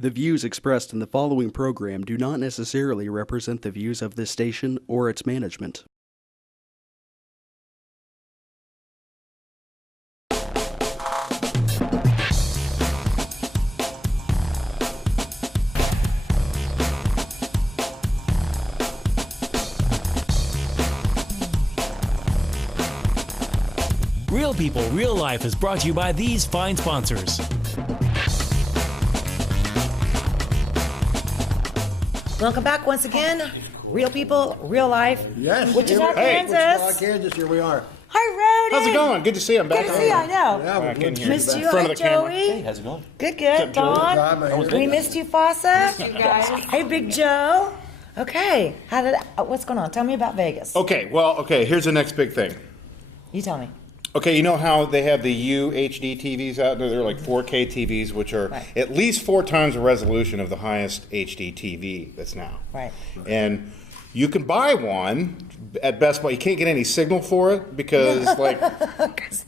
The views expressed in the following program do not necessarily represent the views of this station or its management. Real People, Real Life is brought to you by these fine sponsors. Welcome back once again. Real People, Real Life. Yes. Wichita, Kansas. Wichita, Kansas. Here we are. Hi, Rody. How's it going? Good to see you. I'm back. Good to see you. I know. Yeah, Back in here. Missed you. In front Hi, of the camera. Joey. Hey, how's it going? Good. Don. We missed you, Fossa. Hey, Big Joe. Okay. What's going on? Tell me about Vegas. Okay, here's the next big thing. You tell me. Okay, you know how they have the UHD TVs out there? They're like 4K TVs, which are Right. at least 4 times the resolution of the highest HD TV that's now. Right. And you can buy one at Best Buy. You can't get any signal for it because, like,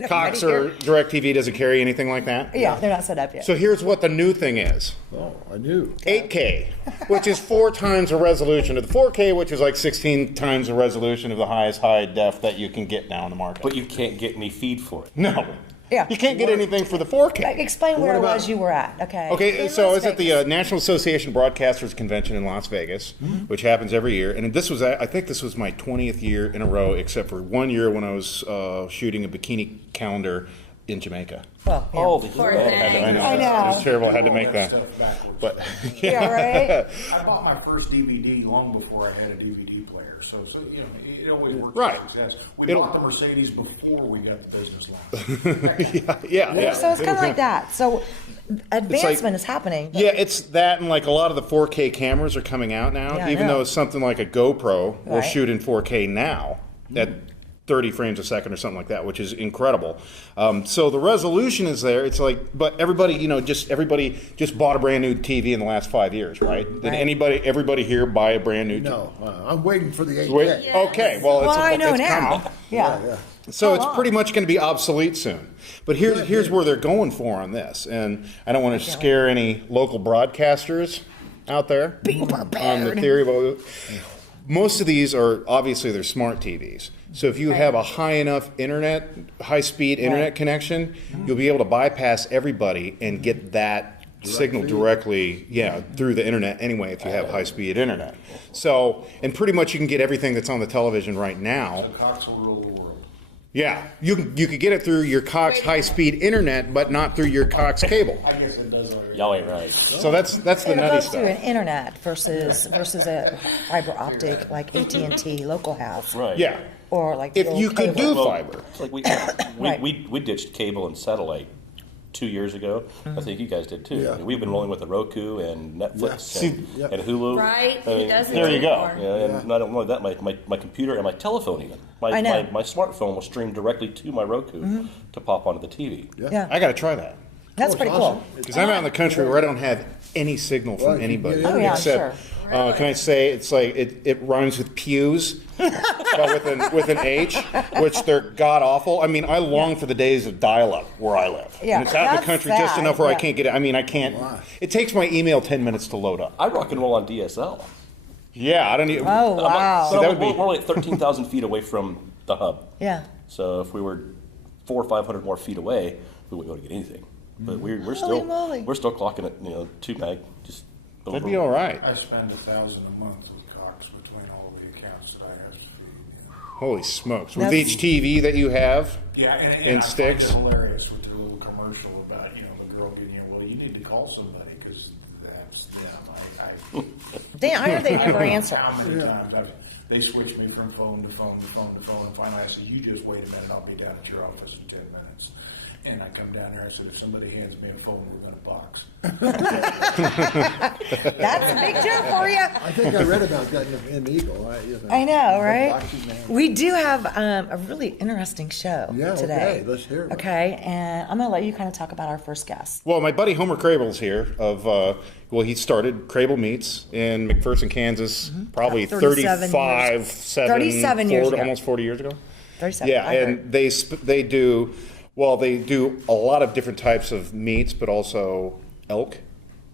Cox or DirecTV doesn't carry anything like that. Yeah, they're not set up yet. So here's what the new thing is. Oh, I knew. 8K, which is 4 times the resolution of the 4K, which is like 16 times the resolution of the highest high def that you can get now in the market. But you can't get any feed for it. No. Yeah. You can't get anything for the 4K. Explain where it was you were at. Okay. Okay, In so I Las was at the Vegas. National Association Broadcasters Convention in Las Vegas, which happens every year. And this was, I think this was my 20th year in a row, except for 1 year when I was shooting a bikini calendar in Jamaica. Well, yeah. Oh, I know. I know. It was terrible. I had to make that. But Yeah, right? I bought my first DVD long before I had a DVD player, so you know it always works. Right. for success. We bought the Mercedes before we got the business lounge. yeah. So it's kind of like that. So advancement is happening. but- Yeah, it's that, and like a lot of the 4K cameras are coming out now. Yeah, I even know. though something like a GoPro will Right. shoot in 4K now at 30 frames a second or something like that, which is incredible. So the resolution is there. It's like, but everybody, everybody just bought a brand new TV in the last 5 years, right? Did Right. everybody here buy a brand new? No, I'm waiting for the 8K. Wait, okay, well, Well, I know it's now. coming. Yeah. So it's Hold on. pretty much going to be obsolete soon. But here's where they're going for on this, and I don't want to scare any local broadcasters out there on the theory about. Most of these are obviously they're smart TVs. So if you have a high-speed internet Right. connection, you'll be able to bypass everybody and get that signal directly, through the internet anyway if you have high-speed internet. So, and pretty much you can get everything that's on the television right now. Cox will rule the world. Yeah, you could get it through your Cox high-speed internet, but not through your Cox cable. I guess it does already. Y'all ain't right. So that's the It nutty goes to stuff. an internet versus a fiber optic like AT&T local has. Right. Yeah, Or like if the you old could do cable. fiber. It's like Right. we ditched cable and satellite 2 years ago. I think you guys did too. Yeah. I mean, we've been rolling with the Roku and Netflix and Hulu. Right, he doesn't there you go. anymore. Yeah, and not only that, my computer and my telephone even. I know. My smartphone will stream directly to my Roku to pop onto the TV. Yeah, I got to try that. that's Oh, pretty it's cool. awesome. Because I'm out in the country where I don't have any signal Well, from you can anybody. get Oh, yeah, except, can I say it's like it rhymes with pews, but with an H, which they're god awful. I mean, I long for the days of dial-up where I live. Yeah, and it's out in the that's country just sad, enough where I yeah. can't get it. I mean, I can't. It takes my email 10 minutes to load up. I rock and roll on DSL. Yeah, I don't even. Oh, wow. See, that would be- We're like 13,000 feet away from the hub. Yeah. So if we were 400 or 500 more feet away, we wouldn't be able to get anything. But we're Holy still moly. we're still clocking it, 2 meg. Just That'd be all right. I spend $1,000 a month with Cox between all of the accounts that I have to feed. Holy smokes! With That's- each TV that you have, Yeah, and In I sticks? find it hilarious with the little commercial about the girl getting you. Well, you need to call somebody because that's I heard they never answer. How many times they switch me from phone to phone to phone to phone, and finally I said, "You just wait a minute. I'll be down at your office in 10 minutes." And I come down there. I said, "If somebody hands me a phone within a box." That's a big deal for you. I think I read about that in the Eagle. Right? I know, right? Boxing man. We do have a really interesting show Yeah, today. okay, let's hear it. Okay, and I'm going to let you kind of talk about our first guest. well, my buddy Homer Crable's here. He started Crable Meats in McPherson, Kansas, probably About 37 35, years. 37 years ago. almost 40 years ago. 37. Yeah, I heard. and they do a lot of different types of meats, but also elk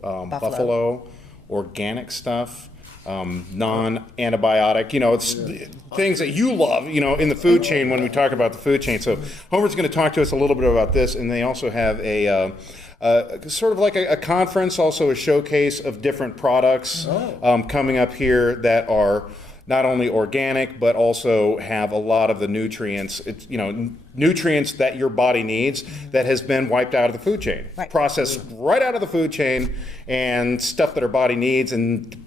buffalo, organic stuff, non-antibiotic. It's things that you love, in the food chain when we talk about the food chain. So Homer's going to talk to us a little bit about this, and they also have a sort of like a conference, also a showcase of different products coming up here that are not only organic, but also have a lot of the nutrients, nutrients that your body needs that has been wiped out of the food chain, processed right out of the food chain, and stuff that our body needs. And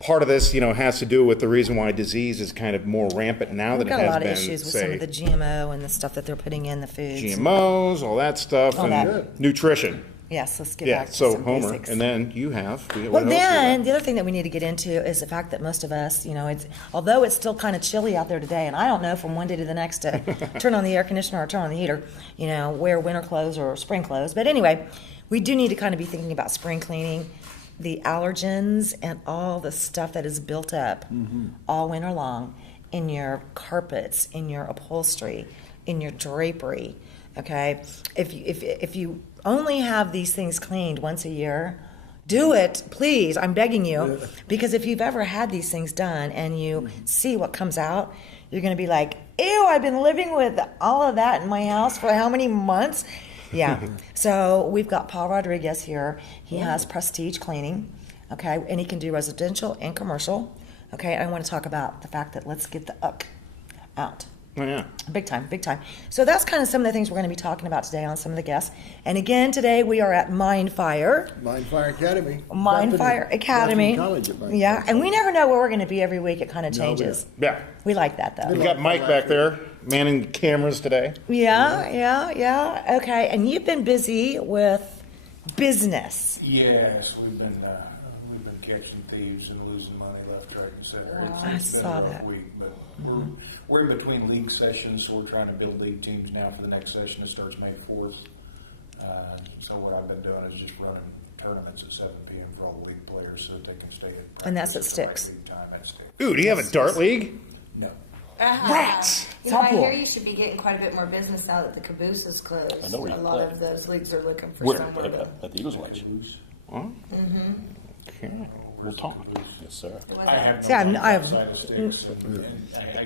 part of this, has to do with the reason why disease is kind of more rampant now than it has been. We've got a lot of issues with some of the GMO and the stuff that they're putting in the foods. GMOs, all that stuff, and nutrition. Yes, let's get back to so some Homer, basics. and then you have. Well, then the other thing that we need to get into is the fact that most of us, although it's still kind of chilly out there today, and I don't know from one day to the next to turn on the air conditioner or turn on the heater, wear winter clothes or spring clothes. But anyway, we do need to kind of be thinking about spring cleaning, the allergens and all the stuff that is built up all winter long in your carpets, in your upholstery, in your drapery. Okay, if you only have these things cleaned once a year, do it, please. I'm begging you, because if you've ever had these things done and you see what comes out, you're going to be like, ew, I've been living with all of that in my house for how many months? Yeah. So we've got Paul Rodriguez here. He has Prestige Cleaning, okay, and he can do residential and commercial. Okay, I want to talk about the fact that let's get the uck out. Oh, yeah. Big time, big time. So that's kind of some of the things we're going to be talking about today on some of the guests. And again, today we are at Mindfire. Mindfire Academy. Mindfire Academy. College at Mindfire. Yeah, and we never know where we're going to be every week. It kind of changes. Yeah. We like that, though. We've got Mike back there manning the cameras today. Yeah. Okay, and you've been busy with business. Yes, we've been catching thieves and losing money left, right, and center. I It's been saw a rough that. week, but we're in between league sessions, so we're trying to build league teams now for the next session that starts May 4th. So what I've been doing is just running tournaments at 7 p.m. for all the league players so that they can stay at practice. And that's at at the Sticks. right league time at Sticks. Ooh, do you have a dart league? No. Rats! I hear you should be getting quite a bit more business now that the caboose is closed. I know where you a lot play. of those leagues are looking for Where? somewhere to. At the Eagles Ranch. Huh? Okay, we'll talk. Yes, sir. I have See, no I have- outside of Sticks.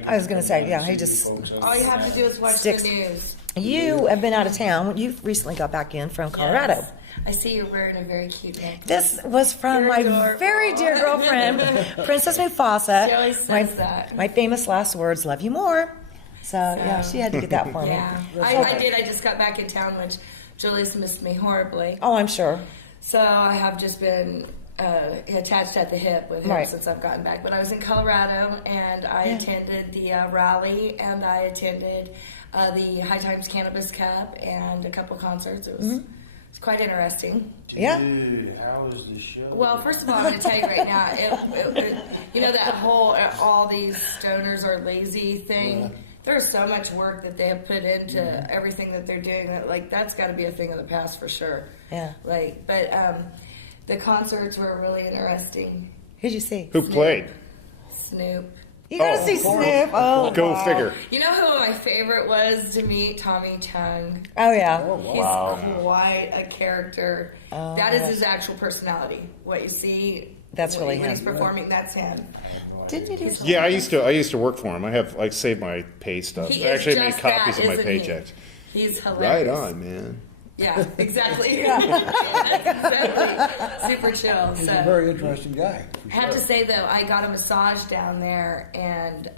I was gonna say, yeah, he just- All you have to do is watch Sticks. the news. You have been out of town. You recently got back in from Colorado. Yes. I see you're wearing a very cute necklace. This was from Very my adorable. very dear girlfriend, Princess Mufasa. She always says my, that. My famous last words, love you more. So, yeah, she had to get that for me. Yeah, I did. I just got back in town, which Julius missed me horribly. Oh, I'm sure. So I have just been attached at the hip with him Right. since I've gotten back. But I was in Colorado, and I attended the rally, and I attended the High Times Cannabis Cup and a couple concerts. It was it's quite interesting. Yeah. Dude, how is the show? Well, first of all, I'm going to tell you right now, that whole all these stoners are lazy thing. There's so much work that they have put into everything that they're doing. That that's got to be a thing of the past for sure. Yeah. But the concerts were really interesting. Who'd you see? Who played? Snoop. You gotta see Snoop. Oh, Go wow. figure. You know who my favorite was to meet? Tommy Chung. Oh, yeah. He's quite a character. That is his actual personality. What you see. That's really when him. he's performing. That's him. Didn't you do something? Yeah, I used to work for him. I have saved my pay stubs. He I is actually made just copies that, of my isn't he? paychecks. He's Right hilarious. on, man. Yeah, exactly. Exactly. Super chill. He's So a very interesting guy. I have to say though, I got a massage down there, and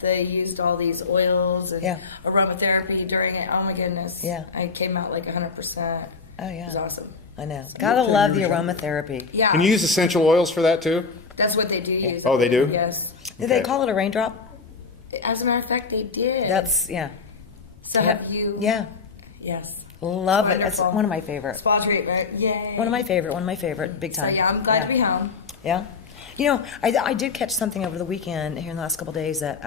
they used all these oils and aromatherapy during it. Oh my goodness! Yeah. I came out like 100%. Oh, yeah. It was awesome. I know. Gotta love the aromatherapy. Yeah, Can you use essential oils for that too? that's what they do use. Oh, they do? Yes. Did they Okay. call it a raindrop? As a matter of fact, they did. That's, yeah. so. Have you? Yeah. Yes. Love it. That's Wonderful. one of my favorite. Spa treatment. Yay. One of my favorite. Big So time. yeah, I'm glad to be home. Yeah. You know, I did catch something over the weekend here in the last couple of days that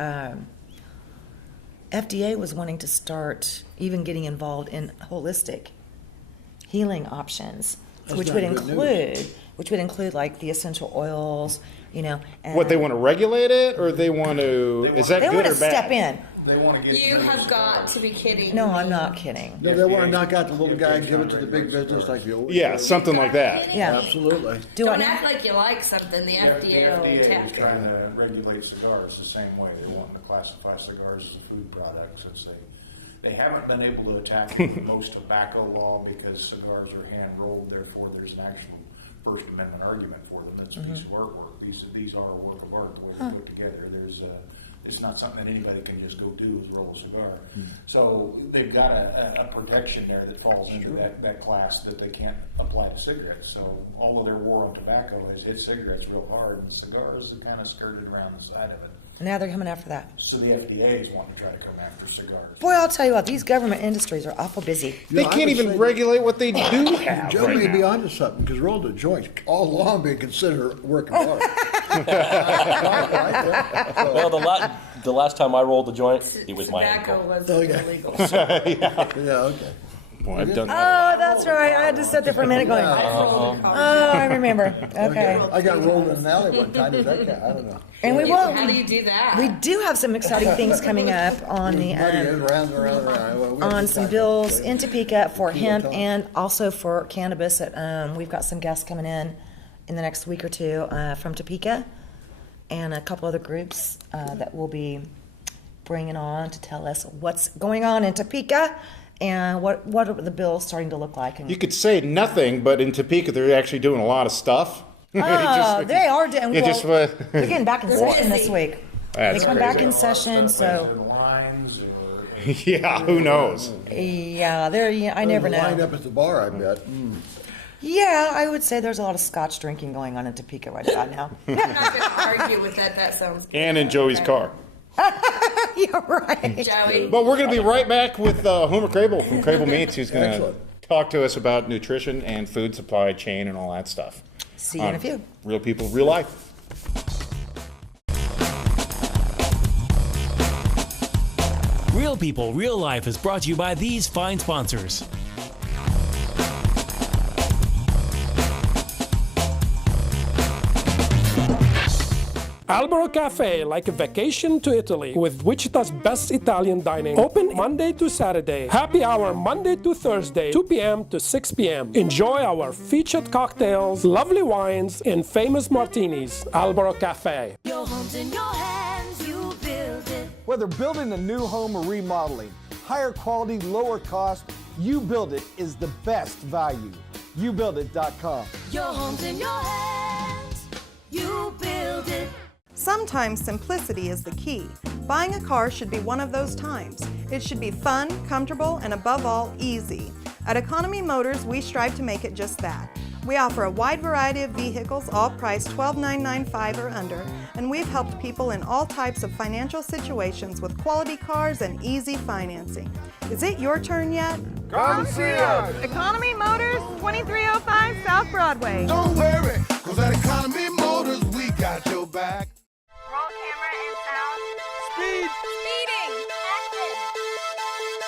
FDA was wanting to start even getting involved in holistic healing options, That's which not would good include like the essential oils, you know. And What, they want to regulate it, or they want to? Is that they good want or to bad? step in. They want to get. You have got to be kidding. No, me. I'm not kidding. No, they want to knock out the little guy and give it to the big business like the old. Yeah, something like that. Yeah. Absolutely. Don't act like you like something. The The FDA will FDA is attack trying it. to regulate cigars the same way. They want to classify cigars as a food product since they haven't been able to attack most tobacco law because cigars are hand rolled. Therefore, there's an actual First Amendment argument for them. It's a piece of artwork. These are a work of art the way they're put together. It's not something that anybody can just go do is roll a cigar. So they've got a protection there that falls into that class that they can't apply to cigarettes. So all of their war on tobacco has hit cigarettes real hard, and cigars have kind of skirted around the side of it. Now they're coming after that. So the FDA is wanting to try to come after cigars. Boy, I'll tell you what, these government industries are awful busy. They I can't would even say regulate what they do have Joe right may be now. onto something because rolled a joint all along been considered a work of art. Well, the last time I rolled the joint, it was my Tobacco ankle. was Okay. illegal. Yeah, okay. Well, I've done Oh, that's right. I had to sit there for a minute going, oh, I remember. Okay. I got rolled in an alley one time. Does that count? I don't know. And we How will. do you do that? We do have some exciting things coming up on the Muddy and round and round and round. Well, we have on to some talk bills about in Topeka for Topeka hemp talk. and also for cannabis. We've got some guests coming in the next week or two from Topeka and a couple other groups that we'll be bringing on to tell us what's going on in Topeka and what are the bills starting to look like. And, You could say nothing, but in Topeka they're actually doing a lot of stuff. they are doing It well. just They're getting back in session this week. That's they come back crazy. in session, so Lines or Yeah, who knows? yeah, I never Lined know. up at the bar, I bet. Yeah, I would say there's a lot of Scotch drinking going on in Topeka right about now. I'm not going to argue with that. That sounds good. And in Joey's car. You're right. Joey. But we're going to be right back with Homer Crable from Crable Meats, who's going to Excellent. talk to us about nutrition and food supply chain and all that stuff. See you in a few. Real people, real life. Real People, Real Life is brought to you by these fine sponsors. Albero Cafe, like a vacation to Italy, with Wichita's best Italian dining. Open Monday to Saturday. Happy hour Monday to Thursday, 2 p.m. to 6 p.m. Enjoy our featured cocktails, lovely wines, and famous martinis. Albero Cafe. Your home's in your hands, you build it. Whether building a new home or remodeling, higher quality, lower cost, You Build It is the best value. YouBuildIt.com. Your home's in your hands, you build it. Sometimes simplicity is the key. Buying a car should be one of those times. It should be fun, comfortable, and above all, easy. At Economy Motors, we strive to make it just that. We offer a wide variety of vehicles, all priced $12,995 or under, and we've helped people in all types of financial situations with quality cars and easy financing. Is it your turn yet? Come see us! Economy Motors, 2305 South Broadway. Don't worry, cause at Economy Motors, we got your back. Roll camera and sound. Speed! Speeding! Action!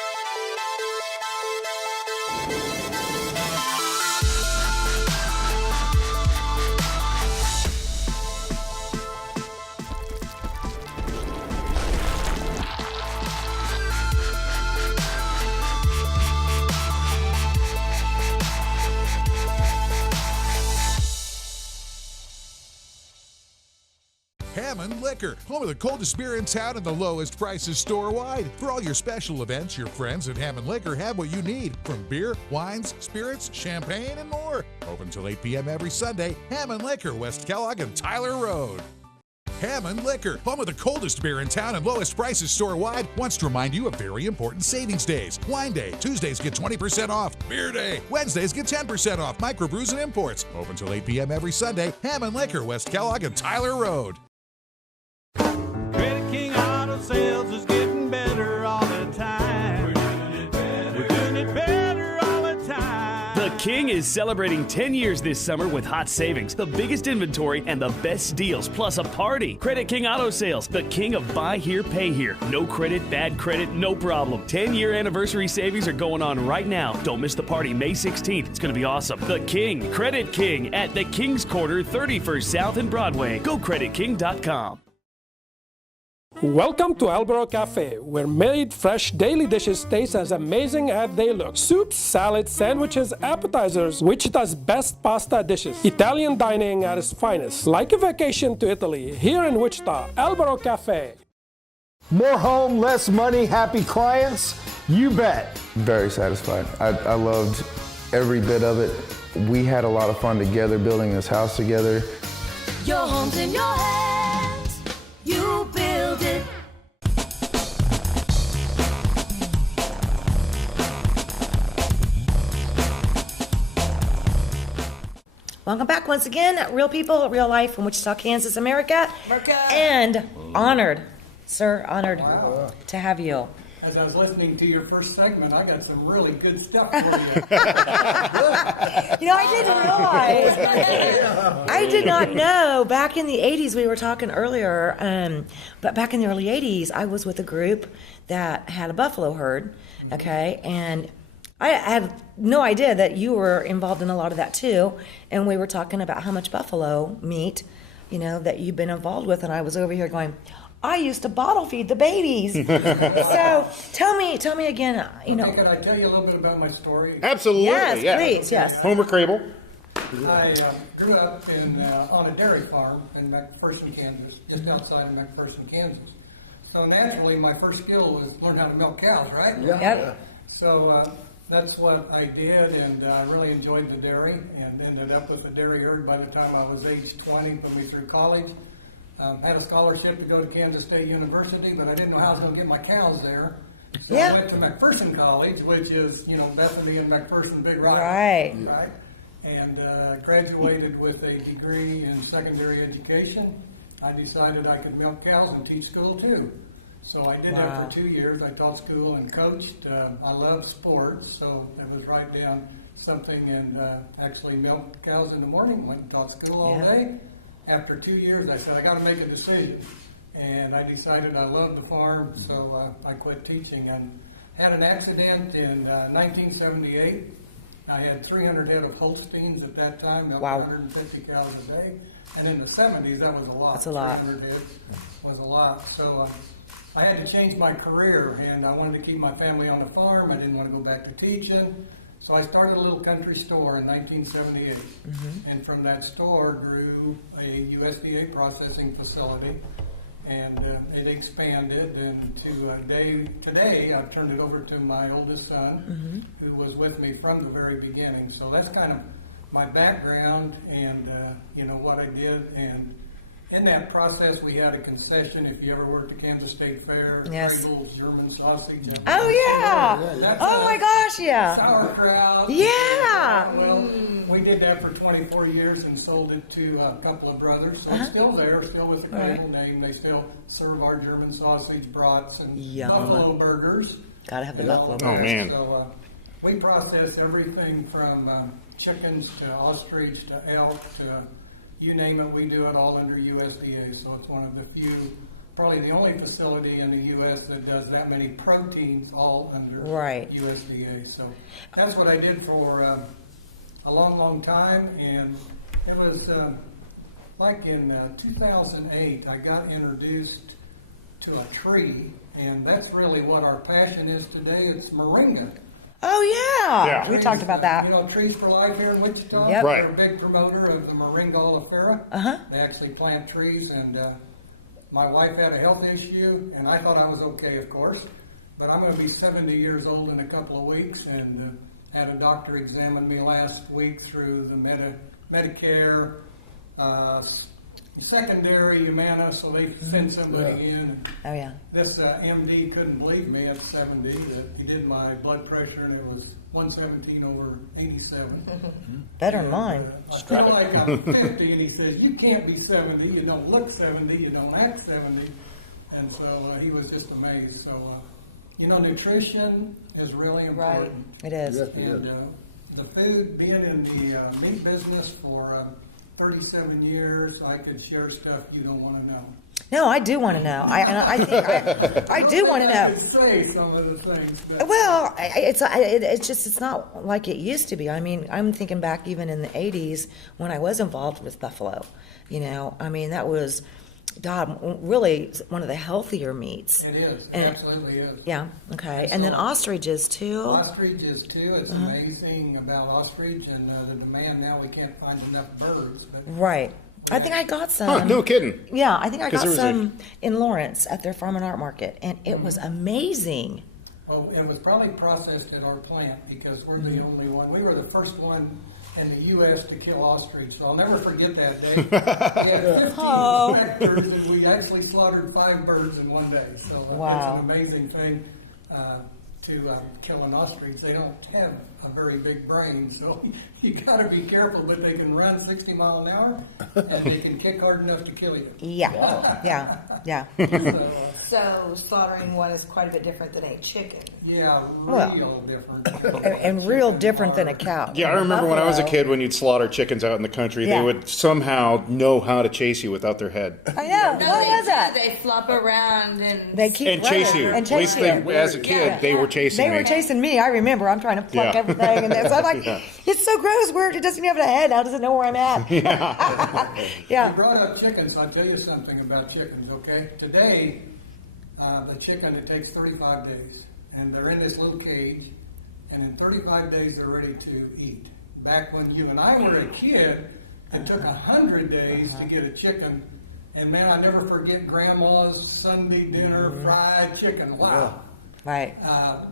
Hammond Liquor, home of the coldest beer in town and the lowest prices store-wide. For all your special events, your friends at Hammond Liquor have what you need, from beer, wines, spirits, champagne, and more. Open till 8 p.m. every Sunday. Hammond Liquor, West Kellogg and Tyler Road. Hammond Liquor, home of the coldest beer in town and lowest prices store-wide, wants to remind you of very important savings days. Wine Day, Tuesdays get 20% off. Beer Day, Wednesdays get 10% off. Microbrews and imports. Open till 8 p.m. every Sunday. Hammond Liquor, West Kellogg and Tyler Road. Credit King Auto Sales is getting better all the time. We're doing it better. We're doing it better all the time. The King is celebrating 10 years this summer with hot savings, the biggest inventory, and the best deals, plus a party. Credit King Auto Sales, the king of buy here, pay here. No credit, bad credit, no problem. 10-year anniversary savings are going on right now. Don't miss the party May 16th. It's going to be awesome. The King, Credit King, at the King's Quarter, 31st South and Broadway. Go creditking.com. Welcome to Albro Cafe, where made fresh daily dishes taste as amazing as they look. Soups, salads, sandwiches, appetizers, Wichita's best pasta dishes. Italian dining at its finest. Like a vacation to Italy, here in Wichita, Albro Cafe. More home, less money, happy clients? You bet. Very satisfied. I loved every bit of it. We had a lot of fun together building this house together. Your home's in your hands. You build it. Welcome back once again, real people, real life from Wichita, Kansas, America. And honored, sir, honored to have you. As I was listening to your first segment, I got some really good stuff for you. I didn't realize, I did not know, back in the 80s, we were talking earlier, but back in the early 80s, I was with a group that had a buffalo herd, okay, and I had no idea that you were involved in a lot of that too, and we were talking about how much buffalo meat, that you've been involved with, and I was over here going, I used to bottle feed the babies. So tell me again, Can I tell you a little bit about my story? Absolutely. Yes, yeah. please, yes. Homer Crable. I grew up on a dairy farm in McPherson, Kansas, just outside of McPherson, Kansas. So naturally, my first skill was learn how to milk cows, right? Yeah. Yep. So that's what I did, and I really enjoyed the dairy, and ended up with a dairy herd by the time I was age 20, put me through college. Had a scholarship to go to Kansas State University, but I didn't know how I was going to get my cows there. So I went to McPherson College, which is, Bethany and McPherson, Big Rock. Right. And graduated with a degree in secondary education. I decided I could milk cows and teach school too. So I did that for 2 years. I taught school and coached. I love sports, so it was right down something, and actually milked cows in the morning, went and taught school all day. After 2 years, I said, I got to make a decision. And I decided I loved the farm, so I quit teaching and had an accident in 1978. I had 300 head of Holsteins at that time, milked 150 cows a day. And in the 70s, that was a lot. That's a lot. 300 heads was a lot. So I had to change my career, and I wanted to keep my family on the farm. I didn't want to go back to teaching. So I started a little country store in 1978, and from that store grew a USDA processing facility, and it expanded. And today, I've turned it over to my oldest son, who was with me from the very beginning. So that's kind of my background and what I did. And in that process, we had a concession. If you ever worked at Kansas State Fair, Kragel's German sausage. Oh, yeah. Oh, my gosh, yeah. Sauerkraut. Yeah. Well, we did that for 24 years and sold it to a couple of brothers. So it's still there, still with the Kragel name. They still serve our German sausage, brats, and buffalo burgers. Gotta have the buffalo burgers. Oh, man. So we process everything from chickens to ostrich to elk to you name it, we do it all under USDA. So it's one of the few, probably the only facility in the U.S. that does that many proteins all under USDA. So that's what I did for a long, long time. And it was like in 2008, I got introduced to a tree. And that's really what our passion is today. It's moringa. Oh, yeah. We talked about that. Trees for Life here in Wichita. Yep. They're a big promoter of the moringa oleifera. They actually plant trees, and my wife had a health issue, and I thought I was okay, of course. But I'm going to be 70 years old in a couple of weeks, and had a doctor examine me last week through the Medicare secondary Humana, so they sent somebody in. Oh, yeah. This MD couldn't believe me at 70 that he did my blood pressure, and it was 117/87. Better than mine. I feel like I'm 50, and he says, you can't be 70, you don't look 70, you don't act 70. And so he was just amazed. So, nutrition is really important. It is. Yes, it And is. the food, being in the meat business for 37 years, I could share stuff you don't want to know. No, I do want to know. I think I do want to know. I could say some of the things. Well, it's not like it used to be. I mean, I'm thinking back even in the 80s when I was involved with buffalo. That was really one of the healthier meats. It is, And- absolutely is. Yeah, okay. And then ostriches too? Ostriches too. It's amazing about ostrich and the demand now. We can't find enough birds. But Right. I think I got some. Huh, no kidding. Yeah, I think I 'Cause got there was some in Lawrence at their farm and art market, and it was amazing. well, it was probably processed at our plant because we're the only one. We were the first one in the U.S. to kill ostrich. So I'll never forget that day. We had 15 Oh. inspectors, and we actually slaughtered 5 birds in one day. So Wow. it's an amazing thing to kill an ostrich. They don't have a very big brain, so you got to be careful. But they can run 60 miles an hour, and they can kick hard enough to kill you. Yeah. So slaughtering one is quite a bit different than a chicken. Yeah, Well, real different. and real different than a cow. Yeah, I remember when I was a Buffalo- kid when you'd slaughter chickens out in the country, Yeah. they would somehow know how to chase you without their head. I know. No, What they was that? They flop around and They keep And chase running you. and At least chase they, you. as a kid, they were chasing They me. were chasing me. I remember. I'm trying to pluck Yeah. everything, and so I'm like, Yeah. it's so gross. Where it doesn't even have a head. How does it know where I'm at? You brought up chickens. I'll tell you something about chickens, okay? Today, the chicken, it takes 35 days. And they're in this little cage. And in 35 days, they're ready to eat. Back when you and I were a kid, it took 100 days to get a chicken. And man, I never forget Grandma's Sunday dinner fried chicken. Wow. Right.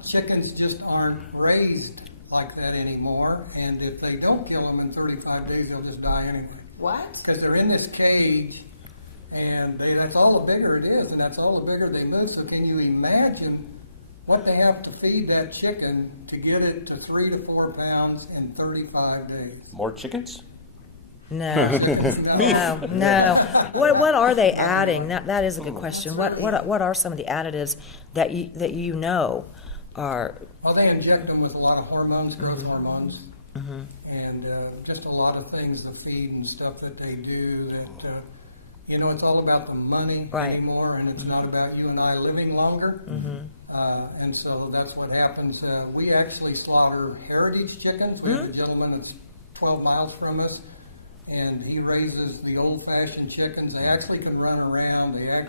Chickens just aren't raised like that anymore. And if they don't kill them in 35 days, they'll just die anyway. What? Because they're in this cage, and that's all the bigger it is, and that's all the bigger they move. So can you imagine what they have to feed that chicken to get it to 3 to 4 pounds in 35 days? More chickens? No. No. What are they adding? That is a good question. What are some of the additives that you know are? Well, they inject them with a lot of hormones, growth hormones, and just a lot of things, the feed and stuff that they do. That it's all about the money anymore, and it's not about you and I living longer. And so that's what happens. We actually slaughter heritage chickens. We have a gentleman that's 12 miles from us, and he raises the old-fashioned chickens. They actually can run around. They actually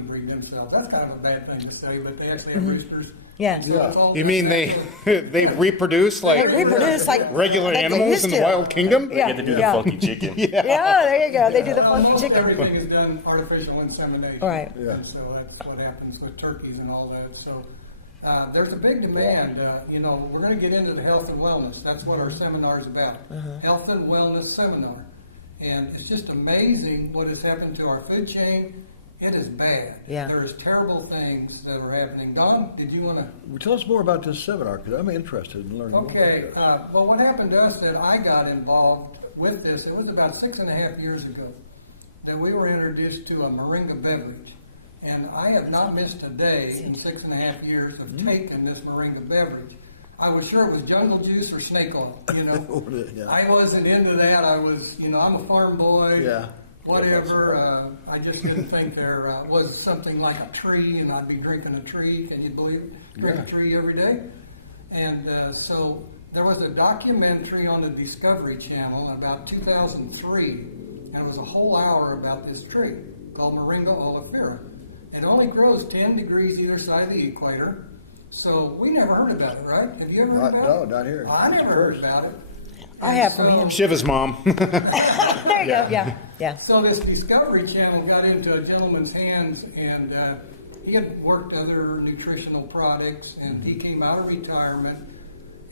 breed themselves. That's kind of a bad thing to say, but they actually have roosters. Yes. You mean they reproduce like regular like they animals used in the to. wild kingdom? Yeah. You have to do the funky chicken. Yeah, there you go. They do the funky Almost chicken. everything is done artificial insemination. Right. Yeah. And so that's what happens with turkeys and all that. So there's a big demand. We're going to get into the health and wellness. That's what our seminar is about. Health and wellness seminar. And it's just amazing what has happened to our food chain. It is bad. Yeah. There is terrible things that are happening. Don, did you want to? Well, tell us more about this seminar, because I'm interested in learning more. Okay. Well, what happened to us that I got involved with this, it was about 6.5 years ago that we were introduced to a moringa beverage. And I have not missed a day in 6.5 years of taking this moringa beverage. I was sure it was jungle juice or snake oil, Yeah. I wasn't into that. I was, I'm a farm boy. Yeah. Whatever. I just didn't think there was something like a tree, and I'd be drinking a tree. Can you believe it? Drink a tree every day. And so there was a documentary on the Discovery Channel about 2003, and it was a whole hour about this tree called Moringa oleifera. It only grows 10 degrees either side of the equator. So we never heard about it, right? Have you ever heard about it? No, not here. I never heard about it. I have from him. Shiva's mom. There you go. Yeah. So this Discovery Channel got into a gentleman's hands, and he had worked other nutritional products, and he came out of retirement.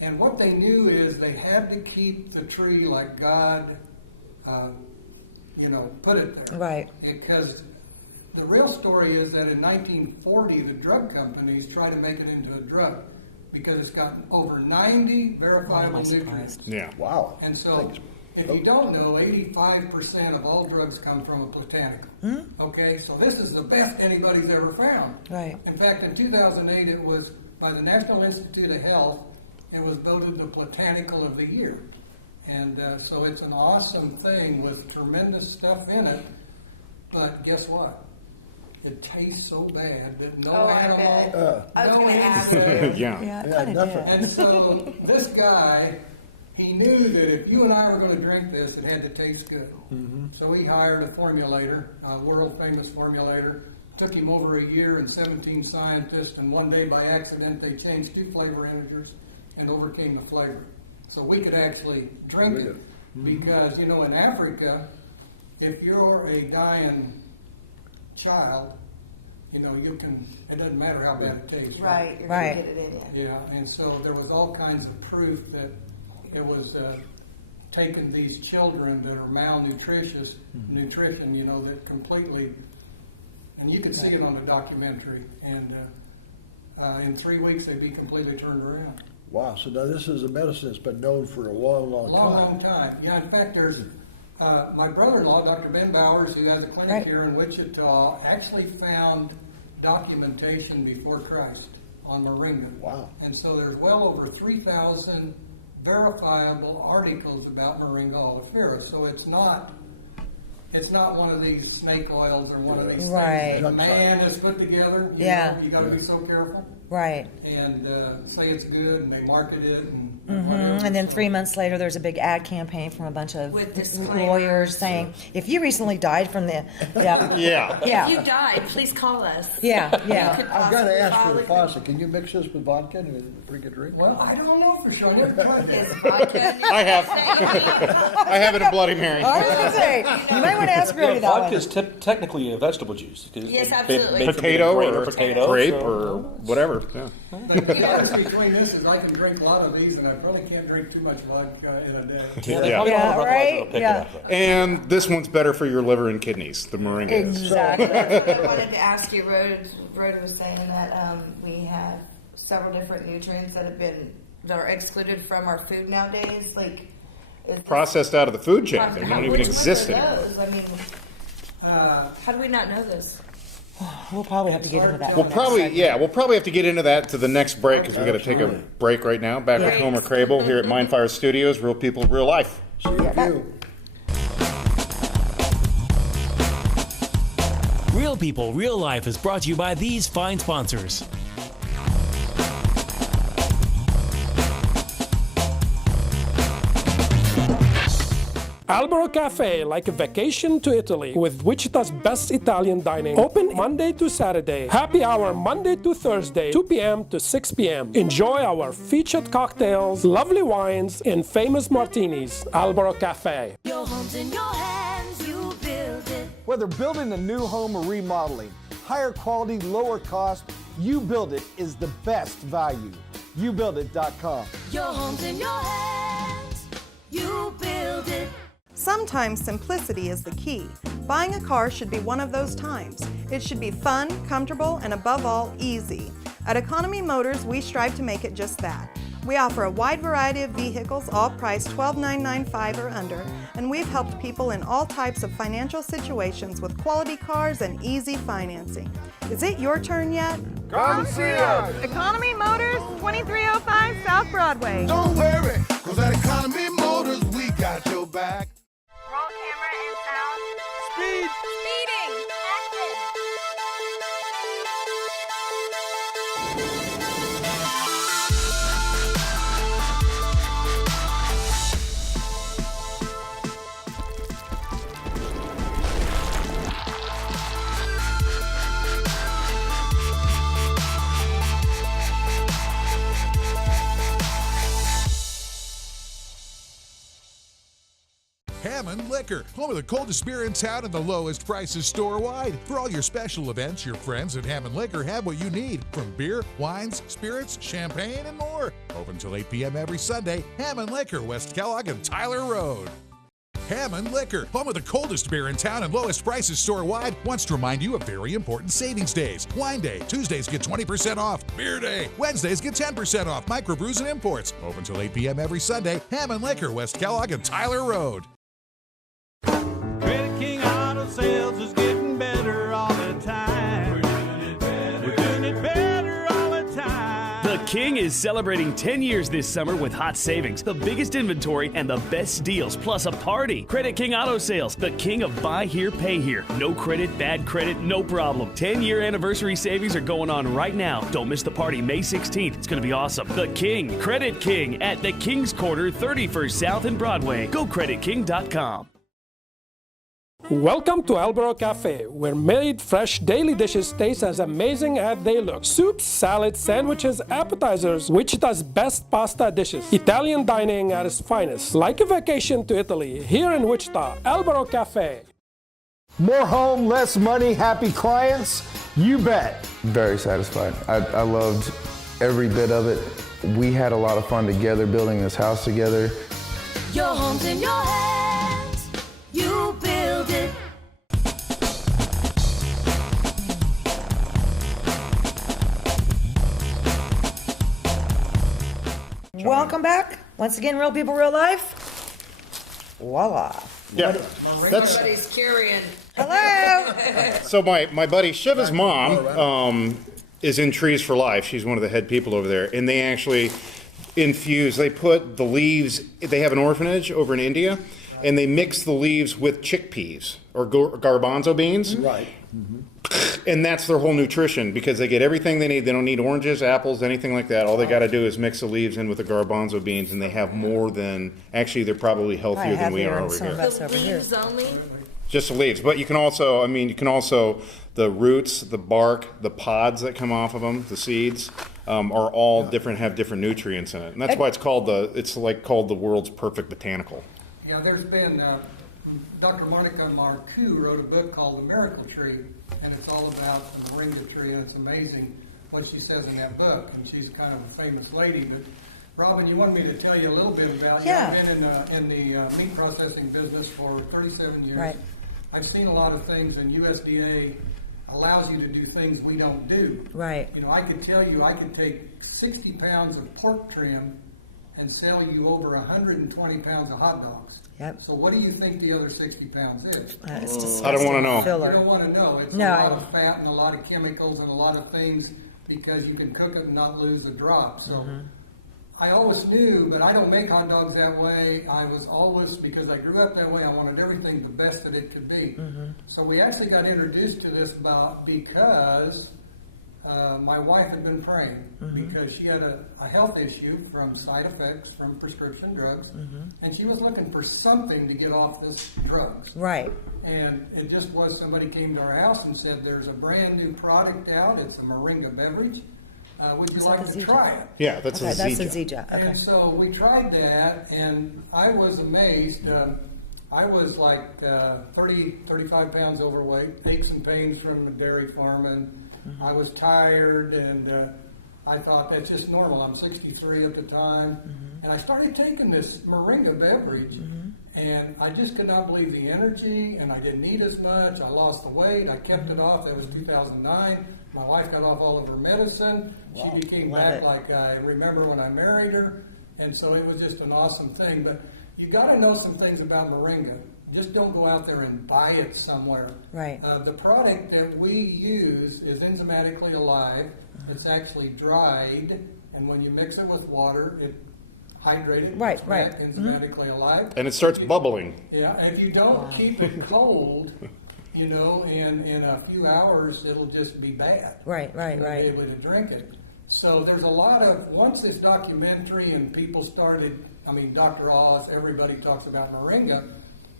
And what they knew is they had to keep the tree like God, put it there. Right. Because the real story is that in 1940, the drug companies tried to make it into a drug because it's got over 90 verifiable nutrients. Yeah. Wow. And so, if you don't know, 85% of all drugs come from a botanical. Okay, so this is the best anybody's ever found. Right. In fact, in 2008, it was by the National Institute of Health. It was voted the Botanical of the Year. And so it's an awesome thing with tremendous stuff in it. But guess what? It tastes so bad that no animal. I was going to ask. Yeah. Yeah, it kind of did. And so this guy he knew that if you and I were going to drink this, it had to taste good. So he hired a formulator, a world-famous formulator. Took him over a year and 17 scientists, and one day by accident they changed 2 flavor integers and overcame the flavor. So we could actually drink it. Because, you know, in Africa, if you're a dying child, you know, you can, it doesn't matter how bad it tastes. Right, you're Right. gonna get it in you. Yeah, and so there was all kinds of proof that it was taking these children that are malnutritious, nutrition, you know, that completely, and you can see it on the documentary, and in 3 weeks they'd be completely turned around. Wow, so now this is a medicine that's been known for a long, long time. Long time. Yeah, in fact, there's my brother-in-law, Dr. Ben Bowers, who has a clinic here in Wichita, actually found documentation before Christ on moringa. Wow. And so there's well over 3,000 verifiable articles about moringa oleifera. So it's not one of these snake oils or one of these Right. things that man has put together. You got to be so careful. Right. And say it's good, and they market it, and And then 3 months later, there's a big ad campaign from a bunch of With disclaimers. lawyers saying, if you recently died from the... Yeah. If you died, please call us. Yeah. I've got to ask for the faucet. Can you mix this with vodka and a pretty good drink? Well, I don't know for sure. I never tried that. I have. I have it in Bloody Mary. I was going to say, you might want to ask Brody that Vodka one. is technically a vegetable juice. Yes, absolutely. Made from Potato grain or potato, grape so- or whatever. Yeah. The difference between this is I can drink a lot of these, and I really can't drink too much vodka in a day. Yeah, right? Yeah. And this one's better for your liver and kidneys, the moringa is. Exactly. That's what I wanted to ask you. Rhoda was saying that we have several different nutrients that are excluded from our food nowadays. Like Processed out of the food chain. They don't even which exist ones are anymore. those? I mean, how do we not know this? We'll probably have to get into that. We'll one probably, next segment. we'll probably have to get into that to the next break because we got to take a break right now. Back with Yeah. Homer Crable here at Mindfire Studios, Real People, Real Life. See you. Real People, Real Life is brought to you by these fine sponsors. Albero Cafe, like a vacation to Italy, with Wichita's best Italian dining. Open Monday to Saturday. Happy hour Monday to Thursday, 2 p.m. to 6 p.m. Enjoy our featured cocktails, lovely wines, and famous martinis. Albero Cafe. Your home's in your hands, you build it. Whether building a new home or remodeling, higher quality, lower cost, You Build It is the best value. YouBuildIt.com. Your home's in your hands, you build it. Sometimes simplicity is the key. Buying a car should be one of those times. It should be fun, comfortable, and above all, easy. At Economy Motors, we strive to make it just that. We offer a wide variety of vehicles, all priced $12,995 or under, and we've helped people in all types of financial situations with quality cars and easy financing. Is it your turn yet? Come see us. Economy Motors, 2305 South Broadway. Don't worry, cause at Economy Motors, we got your back. Roll camera and sound. Speed. Speeding. Action. Hammond Liquor, home of the coldest beer in town and the lowest prices store-wide. For all your special events, your friends at Hammond Liquor have what you need, from beer, wines, spirits, champagne, and more. Open till 8 p.m. every Sunday. Hammond Liquor, West Kellogg and Tyler Road. Hammond Liquor, home of the coldest beer in town and lowest prices store-wide, wants to remind you of very important savings days. Wine Day, Tuesdays get 20% off. Beer Day, Wednesdays get 10% off. Microbrews and imports. Open till 8 p.m. every Sunday. Hammond Liquor, West Kellogg and Tyler Road. Credit King Auto Sales is getting better all the time. We're doing it better all the time. The King is celebrating 10 years this summer with hot savings, the biggest inventory, and the best deals, plus a party. Credit King Auto Sales, the king of buy here, pay here. No credit, bad credit, no problem. 10-year anniversary savings are going on right now. Don't miss the party May 16th. It's going to be awesome. The King, Credit King, at the King's Quarter, 31st South and Broadway. Go creditking.com. Welcome to Albero Cafe, where made fresh daily dishes taste as amazing as they look. Soups, salads, sandwiches, appetizers, Wichita's best pasta dishes. Italian dining at its finest. Like a vacation to Italy, here in Wichita, Albero Cafe. More home, less money, happy clients? You bet. Very satisfied. I loved every bit of it. We had a lot of fun together building this house together. Your home's in your hands. You build it. Welcome back. Once again, Real People, Real Life. Voila. Yeah, that's Everybody's carrying. Hello. so. My buddy Shiva's mom is in Trees for Life. She's one of the head people over there, and they actually infuse. They put the leaves. They have an orphanage over in India, and they mix the leaves with chickpeas or garbanzo beans. Right. And that's their whole nutrition because they get everything they need. They don't need oranges, apples, anything like that. All they got to do is mix the leaves in with the garbanzo beans, and they have more than. Actually, they're probably healthier than we are over here. The leaves only? Just the leaves, but you can also. The roots, the bark, the pods that come off of them, the seeds, are all different. Have different nutrients in it, and that's why it's called the world's perfect botanical. Yeah, there's been. Dr. Monica Marcoux wrote a book called The Miracle Tree, and it's all about the moringa tree, and it's amazing what she says in that book, and she's kind of a famous lady. But Robin, you wanted me to tell you a little bit about You've been in the meat processing business for 37 years. Right. I've seen a lot of things, and USDA allows you to do things we don't do. Right. You know, I could tell you I could take 60 pounds of pork trim and sell you over 120 pounds of hot dogs. Yep. So what do you think the other 60 pounds is? It's disgusting. I don't want to know. Filler. You don't want to know. It's a lot of fat and a lot of chemicals and a lot of things because you can cook it and not lose a drop. So I always knew, but I don't make hot dogs that way. I was always, because I grew up that way, I wanted everything the best that it could be. So we actually got introduced to this because my wife had been praying because she had a health issue from side effects from prescription drugs, and she was looking for something to get off this drugs. Right. And it just was somebody came to our house and said, there's a brand new product out. It's a moringa beverage. Would you like to try it? Yeah, that's a Zija. That's a Zija. Okay. And so we tried that, and I was amazed. I was like 35 pounds overweight, aches and pains from the dairy farm, and I was tired, and I thought that's just normal. I'm 63 at the time, and I started taking this moringa beverage, and I just could not believe the energy, and I didn't eat as much. I lost the weight. I kept it off. That was 2009. My wife got off all of her medicine. She became back like I remember when I married her, and so it was just an awesome thing. But you got to know some things about moringa. Just don't go out there and buy it somewhere. Right. The product that we use is enzymatically alive. It's actually dried, and when you mix it with water, it hydrated. Right, it's right. back enzymatically alive. And it starts bubbling. Yeah, and if you don't keep it cold, you know, in a few hours, it'll just be bad. Right. You won't be able to drink it. So there's a lot of, once this documentary and people started, I mean, Dr. Oz, everybody talks about moringa.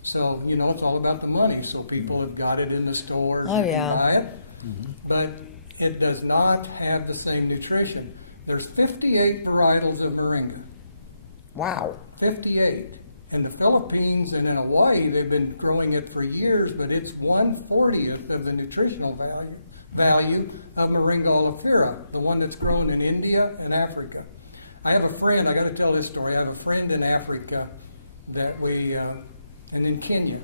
So, you know, it's all about the money. So people have got it in the stores and buy it. But it does not have the same nutrition. There's 58 varietals of moringa. Wow. 58. In the Philippines and in Hawaii, they've been growing it for years, but it's 1/40th of the nutritional value of Moringa oleifera, the one that's grown in India and Africa. I have a friend, I got to tell this story. I have a friend in Africa that and in Kenya.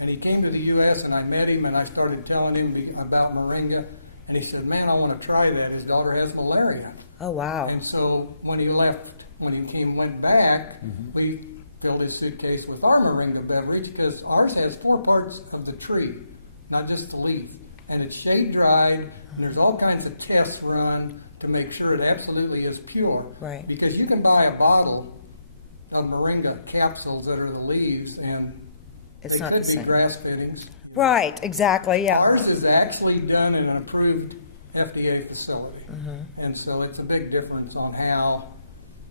And he came to the U.S. and I met him and I started telling him about moringa. And he said, man, I want to try that. His daughter has malaria. Oh, wow. And so when he went back, we filled his suitcase with our moringa beverage because ours has 4 parts of the tree, not just the leaf. And it's shade dried, and there's all kinds of tests run to to make sure it absolutely is pure. Right. Because you can buy a bottle of moringa capsules that are the leaves, and It's they not could the be same. grass fittings. Right, exactly, yeah. Ours is actually done in an approved FDA facility. And so it's a big difference on how,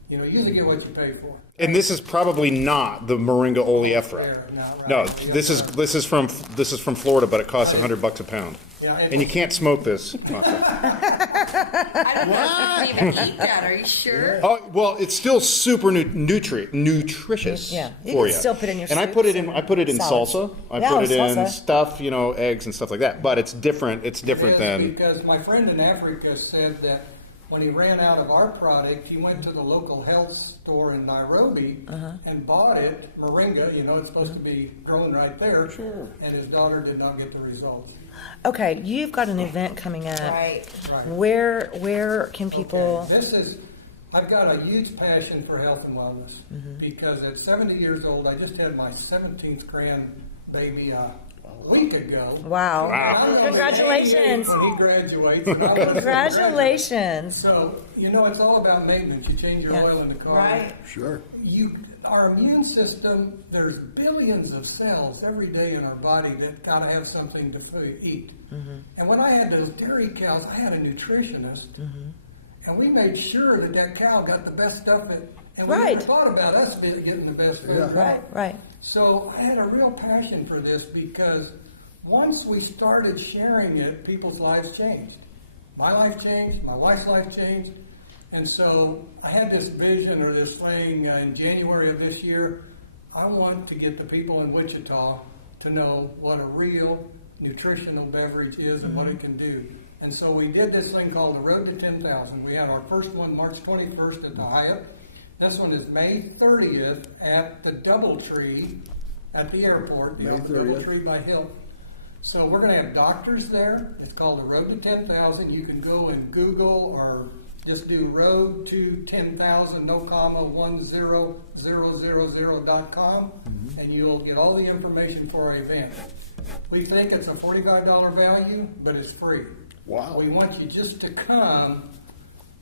you usually get what you pay for. And this is probably not the Moringa oleifera. No, this is from Florida, but it costs $100 a pound. Yeah, And you can't smoke this. I don't know if you can even eat that. Are you sure? Oh, well, it's still super nutritious Yeah, you for can you. still put it in your and I soups put it in salads. salsa. I Yeah, put it in salsa. stuff, eggs and stuff like that. But it's different. It's different than. Because my friend in Africa said that when he ran out of our product, he went to the local health store in Nairobi and bought it, moringa, it's supposed to be grown right there. Sure. And his daughter did not get the results. Okay, you've got an event coming up. Right. Where can people... Okay. I've got a huge passion for health and wellness because at 70 years old, I just had my 17th grandbaby a week ago. Wow. Congratulations. When he graduates. Congratulations. So, it's all about maintenance. You change your oil in the car. Right. Sure. Our immune system, there's billions of cells every day in our body that got to have something to eat. And when I had those dairy cows, I had a nutritionist. And we made sure that cow got the best stuff. And we never thought about us getting the best food. Right. So I had a real passion for this because once we started sharing it, people's lives changed. My life changed. My wife's life changed. And so I had this vision or this thing in January of this year. I want to get the people in Wichita to know what a real nutritional beverage is and what it can do. And so we did this thing called the Road to 10,000. We had our first one March 21st at the Hyatt. This one is May 30th at the Doubletree at the airport. May 30th. Doubletree by Hilton. So we're going to have doctors there. It's called the Road to 10,000. You can go and Google or just do Road to 10,000, no comma, 10000.com, and you'll get all the information for our event. We think it's a $45 value, but it's free. Wow. We want you just to come,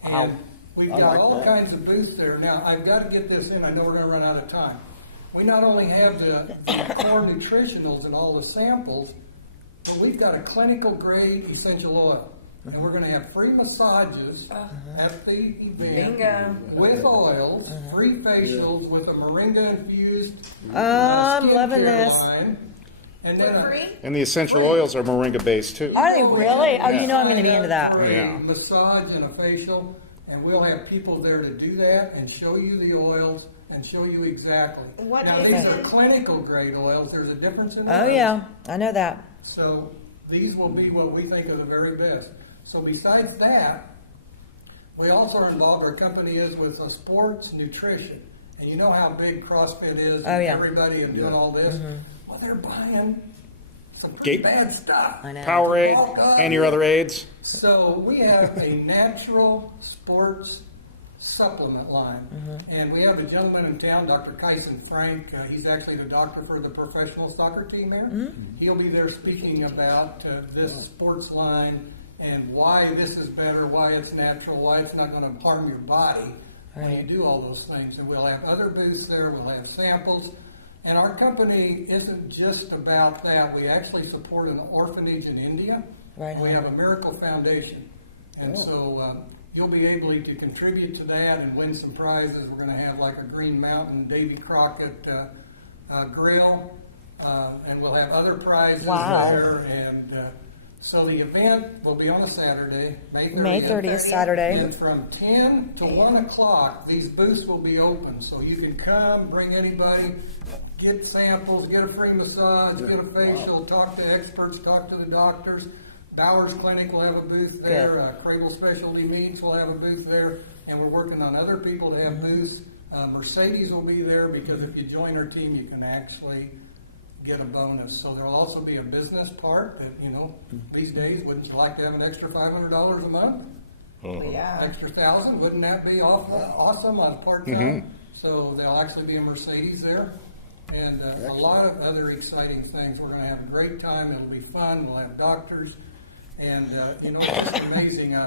and we've got all kinds of booths there. Now, I've got to get this in. I know we're going to run out of time. We not only have the core nutritionals and all the samples, but we've got a clinical grade essential oil. And we're going to have free massages at the event. Bingo. With oils, free facials with a moringa infused. I'm loving this. Line. And then And the essential oils are moringa based too. Are they really? Oh, I'm going to be into that. For a massage and a facial, and we'll have people there to do that and show you the oils and show you exactly. What now, is these it? are clinical grade oils. There's a difference in Oh, those. yeah. I know that. So these will be what we think are the very best. So besides that, we also are involved, our company is with sports nutrition. And you know how big CrossFit is, Oh, yeah. everybody and doing all this. Well, they're buying some pretty bad stuff. I know. Powerade and your other aids. So we have a natural sports supplement line. And we have a gentleman in town, Dr. Kyson Frank. He's actually the doctor for the professional soccer team here. He'll be there speaking about this sports line and why this is better, why it's natural, why it's not going to harm your body when you do all those things. And we'll have other booths there, we'll have samples. And our company isn't just about that. We actually support an orphanage in India. Right. We have a Miracle Foundation. And so you'll be able to contribute to that and win some prizes. We're going to have like a Green Mountain Davy Crockett grill. And we'll have other prizes there. And so the event will be on a Saturday, May 30th. May 30th, Saturday. And from 10 to 1 o'clock, these booths will be open. So you can come, bring anybody, get samples, get a free massage, get a facial, talk to experts, talk to the doctors. Bowers Clinic will have a booth there. Cradle Specialty Meats will have a booth there. And we're working on other people to have booths. Mercedes will be there because if you join our team, you can actually get a bonus. So there will also be a business part that, these days, wouldn't you like to have an extra $500 a month? Yeah. Extra $1,000, wouldn't that be awesome on part-time? So there'll actually be a Mercedes there. And a lot of other exciting things. We're going to have a great time. It'll be fun. We'll have doctors. And, it's just amazing.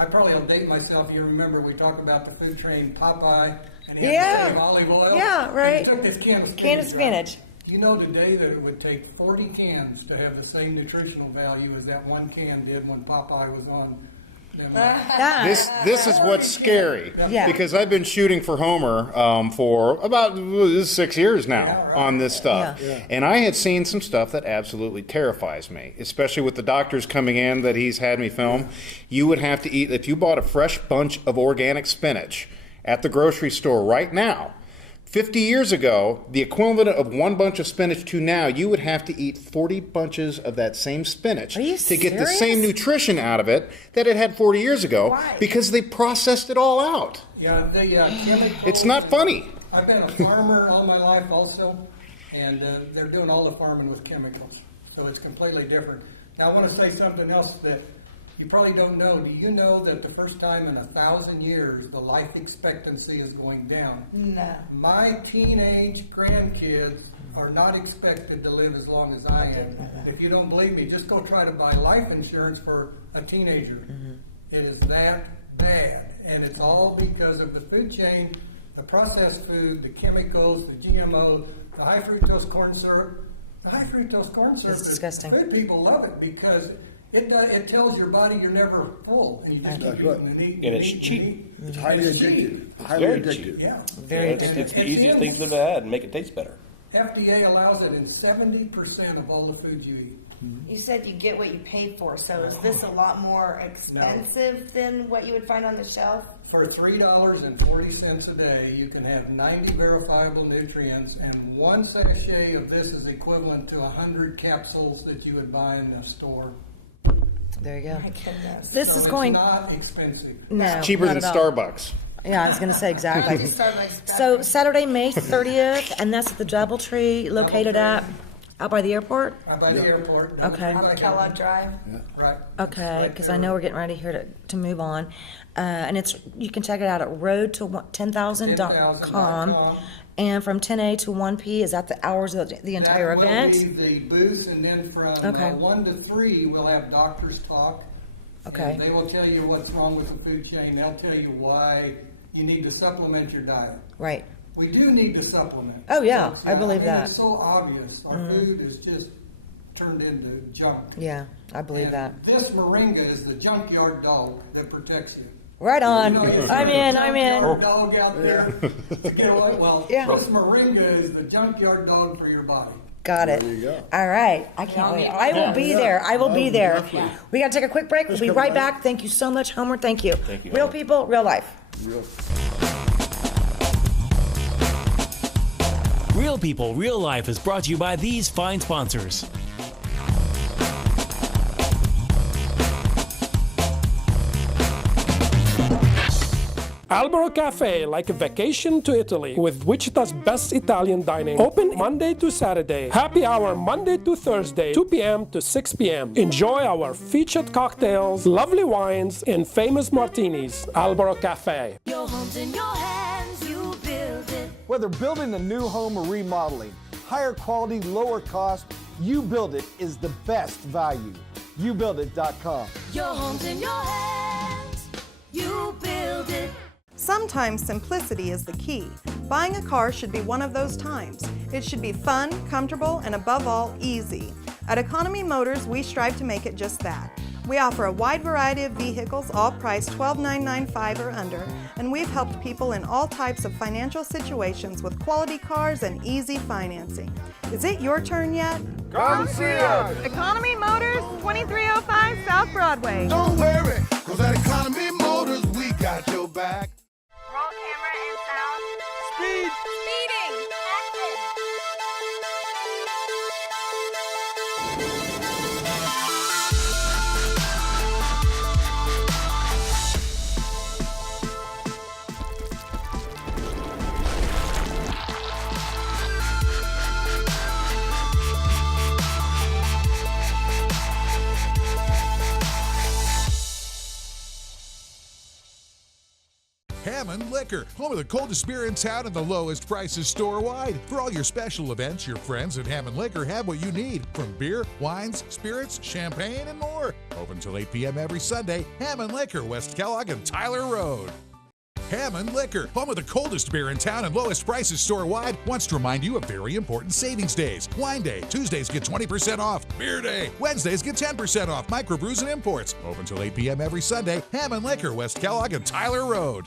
I probably will date myself. You remember we talked about the food train Popeye and he Yeah. had the olive oil? Yeah, right. And he took this can of spinach. Can of spinach. You know today that it would take 40 cans to have the same nutritional value as that one can did when Popeye was on. This is what's scary, Yeah. because I've been shooting for Homer for about 6 years now on this stuff, Yeah. and I had seen some stuff that absolutely terrifies me, especially with the doctors coming in that he's had me film. You would have to eat, if you bought a fresh bunch of organic spinach at the grocery store right now, 50 years ago, the equivalent of one bunch of spinach to now, you would have to eat 40 bunches of that same spinach to get the serious? same nutrition out of it that it had 40 years ago, because they processed it all out. Yeah, the chemicals. It's not funny. I've been a farmer all my life also, and they're doing all the farming with chemicals. So it's completely different. Now I want to say something else that you probably don't know. Do you know that the first time in 1,000 years the life expectancy is going down? No. My teenage grandkids are not expected to live as long as I am. If you don't believe me, just go try to buy life insurance for a teenager. It is that bad. And it's all because of the food chain, the processed food, the chemicals, the GMO, the high fructose corn syrup. The high fructose corn syrup It's disgusting. Food people love it because it tells your body you're never full, and you just keep eating and eating. And it's cheap. It's highly It's addictive. cheap. Highly Very addictive. cheap. Yeah. It's the easiest thing for them to add and make it taste better. FDA allows it in 70% of all the foods you eat. You said you get what you pay for, so is this a lot more expensive than what you would find on the shelf? For $3.40 a day, you can have 90 verifiable nutrients, and one sachet of this is equivalent to 100 capsules that you would buy in the store. There you go. My goodness. This So is it's going. not expensive. No, It's cheaper not than at all. Starbucks. Yeah, I was going to say exactly. Starbucks. So Saturday, May 30th, and that's at the DoubleTree, located at out by the airport. Out by the airport. Okay. How about Kellogg Drive? Right. Okay, because I know we're getting ready here to move on, and you can check it out at road10,000.com, and from 10 a to 1 p. Is that the hours of the entire event? That will be the booth, and then from 1 to 3, we'll have doctors talk. Okay. And they will tell you what's wrong with the food chain. They'll tell you why you need to supplement your diet. Right. We do need to supplement. Oh, yeah, It's I believe that. It's so obvious. Our food is just turned into junk. Yeah, I believe And that. This moringa is the junkyard dog that protects you. Right on. You know, you see I'm the in. junkyard dog out there to get away. Well, Yeah. this moringa is the junkyard dog for your body. Got it. There you go. All right. I can't wait. I will be there. I will be there. We got to take a quick break. We'll be right back. Thank you so much, Homer. Thank you. Thank you, Real Homer. people, real life. Real People, Real Life is brought to you by these fine sponsors. Albero Cafe, like a vacation to Italy, with Wichita's best Italian dining. Open Monday to Saturday. Happy hour Monday to Thursday, 2 p.m. to 6 p.m. Enjoy our featured cocktails, lovely wines, and famous martinis. Albero Cafe. Your home's in your hands, you build it. Whether building a new home or remodeling, higher quality, lower cost, You Build It is the best value. YouBuildIt.com. Your home's in your hands, you build it. Sometimes simplicity is the key. Buying a car should be one of those times. It should be fun, comfortable, and above all, easy. At Economy Motors, we strive to make it just that. We offer a wide variety of vehicles, all priced $12,995 or under, and we've helped people in all types of financial situations with quality cars and easy financing. Is it your turn yet? Come see us. Economy Motors, 2305 South Broadway. Don't worry, cause at Economy Motors, we got your back. Roll camera and sound. Speed. Speeding. Action. Hammond Liquor, home of the coldest beer in town and the lowest prices store-wide. For all your special events, your friends at Hammond Liquor have what you need, from beer, wines, spirits, champagne, and more. Open till 8 p.m. every Sunday. Hammond Liquor, West Kellogg and Tyler Road. Hammond Liquor, home of the coldest beer in town and lowest prices store-wide, wants to remind you of very important savings days. Wine Day, Tuesdays get 20% off. Beer Day, Wednesdays get 10% off. Microbrews and imports. Open till 8 p.m. every Sunday. Hammond Liquor, West Kellogg and Tyler Road.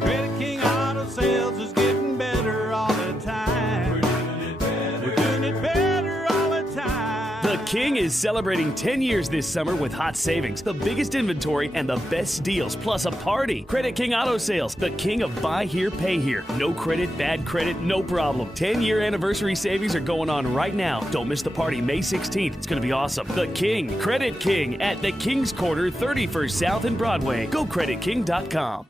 Credit King Auto Sales is getting better all the time. We're doing it better. We're doing it better all the time. The King is celebrating 10 years this summer with hot savings, the biggest inventory, and the best deals, plus a party. Credit King Auto Sales, the king of buy here, pay here. No credit, bad credit, no problem. 10-year anniversary savings are going on right now. Don't miss the party May 16th. It's going to be awesome. The King, Credit King, at the King's Quarter, 31st South and Broadway. Go creditking.com.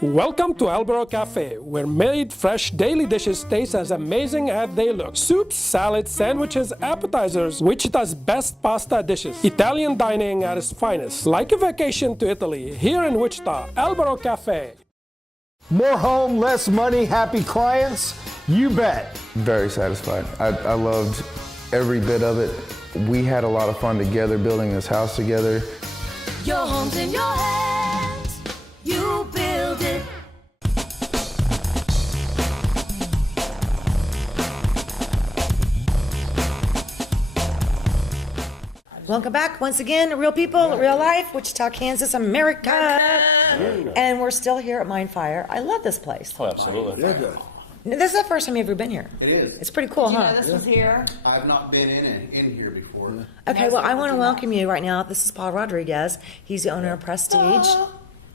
Welcome to Albro Cafe, where made fresh daily dishes taste as amazing as they look. Soups, salads, sandwiches, appetizers, Wichita's best pasta dishes. Italian dining at its finest. Like a vacation to Italy, here in Wichita, Albro Cafe. More home, less money, happy clients? You bet. Very satisfied. I loved every bit of it. We had a lot of fun together building this house together. Your home's in your hands. You build it. Welcome back once again, real people, real life, Wichita, Kansas, America. And we're still here at Mindfire. I love this place. Oh, absolutely. Yeah, good. This is the first time you've ever been here. It is. It's pretty cool, You huh? know this was here? I've not been in here before. Okay, well, I want to welcome you right now. This is Paul Rodriguez. He's the owner of Prestige.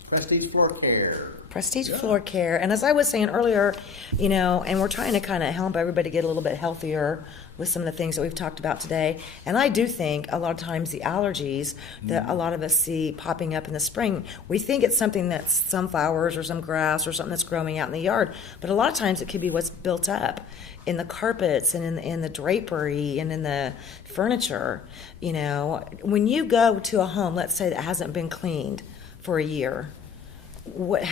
Prestige Floor Care. Prestige Floor Care. And as I was saying earlier, you know, and we're trying to kind of help everybody get a little bit healthier with some of the things that we've talked about today. And I do think a lot of times the allergies that a lot of us see popping up in the spring, we think it's something that's some flowers or some grass or something that's growing out in the yard. But a lot of times it could be what's built up in the carpets and in the drapery and in the furniture. You know, when you go to a home, let's say that hasn't been cleaned for a year, what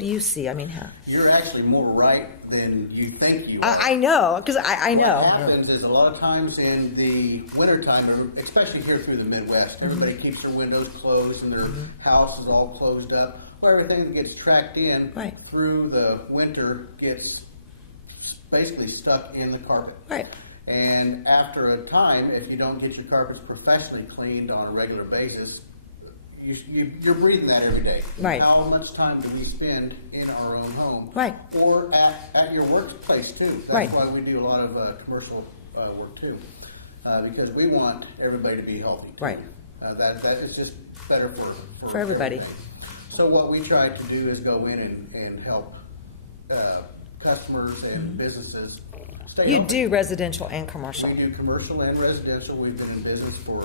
do you see? I mean, how? You're actually more right than you think you are. I know, because I know. What happens is a lot of times in the wintertime, especially here through the Midwest, everybody keeps their windows closed and their house is all closed up. Well, everything that gets tracked in through the winter gets basically stuck in the carpet. Right. And after a time, if you don't get your carpets professionally cleaned on a regular basis, you're breathing that every day. Right. How much time do we spend in our own home? Right. Or at your workplace too. That's why we do a lot of commercial work too, because we want everybody to be healthy. Right. That is just better for everybody. So what we try to do is go in and help customers and businesses stay You healthy. do residential and commercial. We do commercial and residential. We've been in business for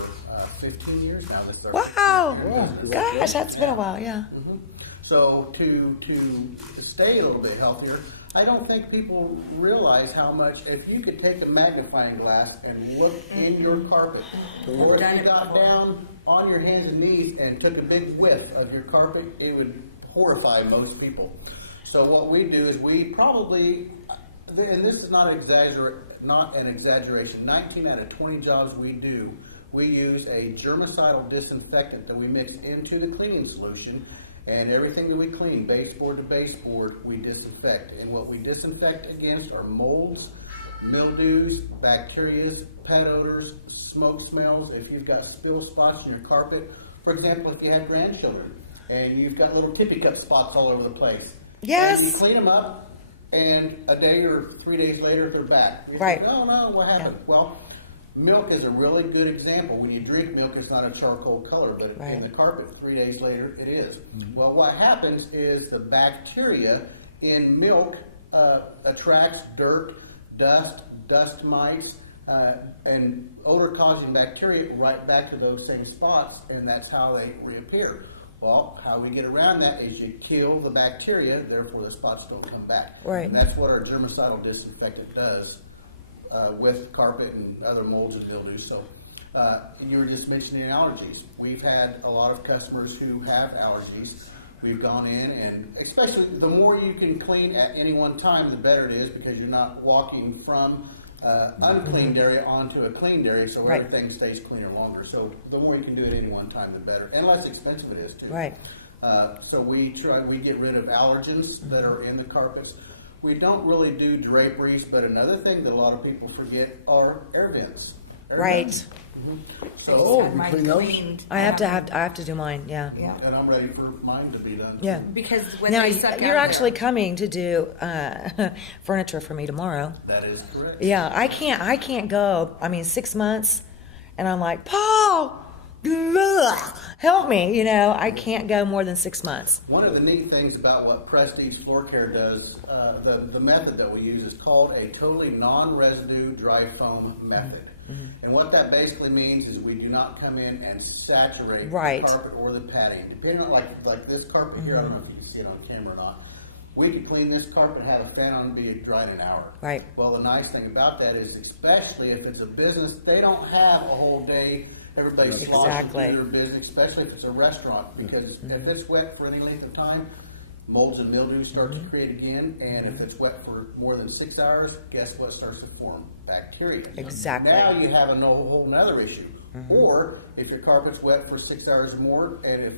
15 years now. This is our Wow. 15th year business. Gosh, that's been a while, yeah. So to stay a little bit healthier, I don't think people realize how much, if you could take a magnifying glass and look in your carpet, or if you got down on your hands and knees and took a big whiff of your carpet, it would horrify most people. So what we do is we probably, and this is not an exaggeration, 19 out of 20 jobs we do, we use a germicidal disinfectant that we mix into the cleaning solution, and everything that we clean, baseboard to baseboard, we disinfect. And what we disinfect against are molds, mildews, bacteria, pet odors, smoke smells. If you've got spill spots in your carpet, for example, if you have grandchildren and you've got little tippy cup spots all over the place. Yes. And you clean them up, and a day or 3 days later, they're back. You Right. Say, no, what happened? Well, milk is a really good example. When you drink milk, it's not a charcoal color, but in the carpet, 3 days later, it is. Well, what happens is the bacteria in milk attracts dirt, dust mites, and odor-causing bacteria right back to those same spots, and that's how they reappear. Well, how we get around that is you kill the bacteria, therefore the spots don't come back. Right. And that's what our germicidal disinfectant does with carpet and other molds and mildews. So You were just mentioning allergies. We've had a lot of customers who have allergies. We've gone in, and especially the more you can clean at any one time, the better it is, because you're not walking from uncleaned area onto a cleaned area, so Right. everything stays cleaner longer. So the more you can do it any one time, the better, and less expensive it is too. Right. So we get rid of allergens that are in the carpets. We don't really do draperies, but another thing that a lot of people forget are air vents. Right. So Mine cleaned. I have to do mine. Yeah. Yeah. And I'm ready for mine to be done. Yeah. Because when Now they suck you're out actually there- coming to do furniture for me tomorrow. That is correct. Yeah, I can't go. I mean, 6 months, and I'm like, Paul, ugh, help me. I can't go more than 6 months. One of the neat things about what Prestige Floor Care does, the method that we use is called a totally non-residue dry foam method. And what that basically means is we do not come in and saturate Right. the carpet or the padding. Depending on like this carpet here, I don't know if you can see it on camera or not. We could clean this carpet, have a fan on, and be dried in an hour. Right. Well, the nice thing about that is, especially if it's a business, they don't have a whole day. Everybody's sloshing Exactly. through their business, especially if it's a restaurant, because if it's wet for any length of time, molds and mildew start to create again, and if it's wet for more than 6 hours, guess what starts to form? Bacteria. Exactly. Now you have a whole nother issue. Or if your carpet's wet for 6 hours or more, and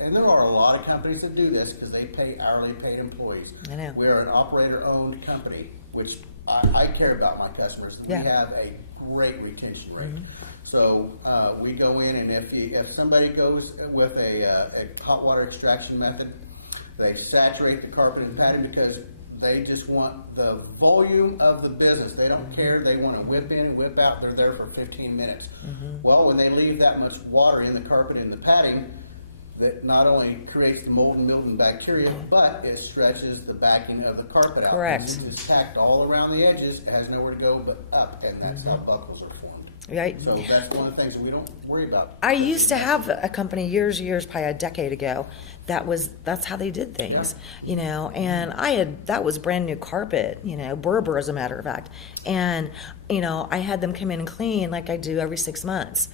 and there are a lot of companies that do this because they pay hourly paid employees. I know. We're an operator-owned company, which I care about my customers. Yeah. We have a great retention rate. So we go in, and if somebody goes with a hot water extraction method, they saturate the carpet and padding because they just want the volume of the business. They don't care. They want to whip in and whip out. They're there for 15 minutes. Well, when they leave that much water in the carpet and the padding, that not only creates the mold and mildew and bacteria, but it stretches the backing of the carpet out. Correct. It's tacked all around the edges. It has nowhere to go but up, and that's how buckles are formed. Right. So that's one of the things that we don't worry about. I used to have a company years, probably a decade ago, that's how they did things, and that was brand new carpet, Berber as a matter of fact, and I had them come in and clean like I do every 6 months,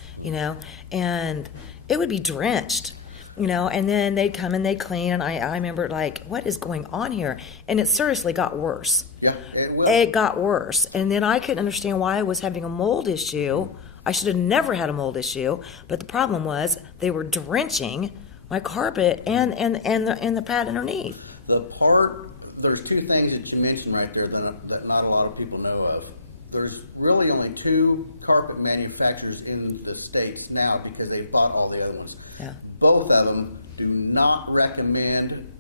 and it would be drenched. And then they'd come and they'd clean, and I remember like, what is going on here? And it seriously got worse. Yeah, it will. It got worse. And then I couldn't understand why I was having a mold issue. I should have never had a mold issue, but the problem was they were drenching my carpet and the pad underneath. There's two things that you mentioned right there that not a lot of people know of. There's really only 2 carpet manufacturers in the States now because they bought all the other ones. Yeah. Both of them do not recommend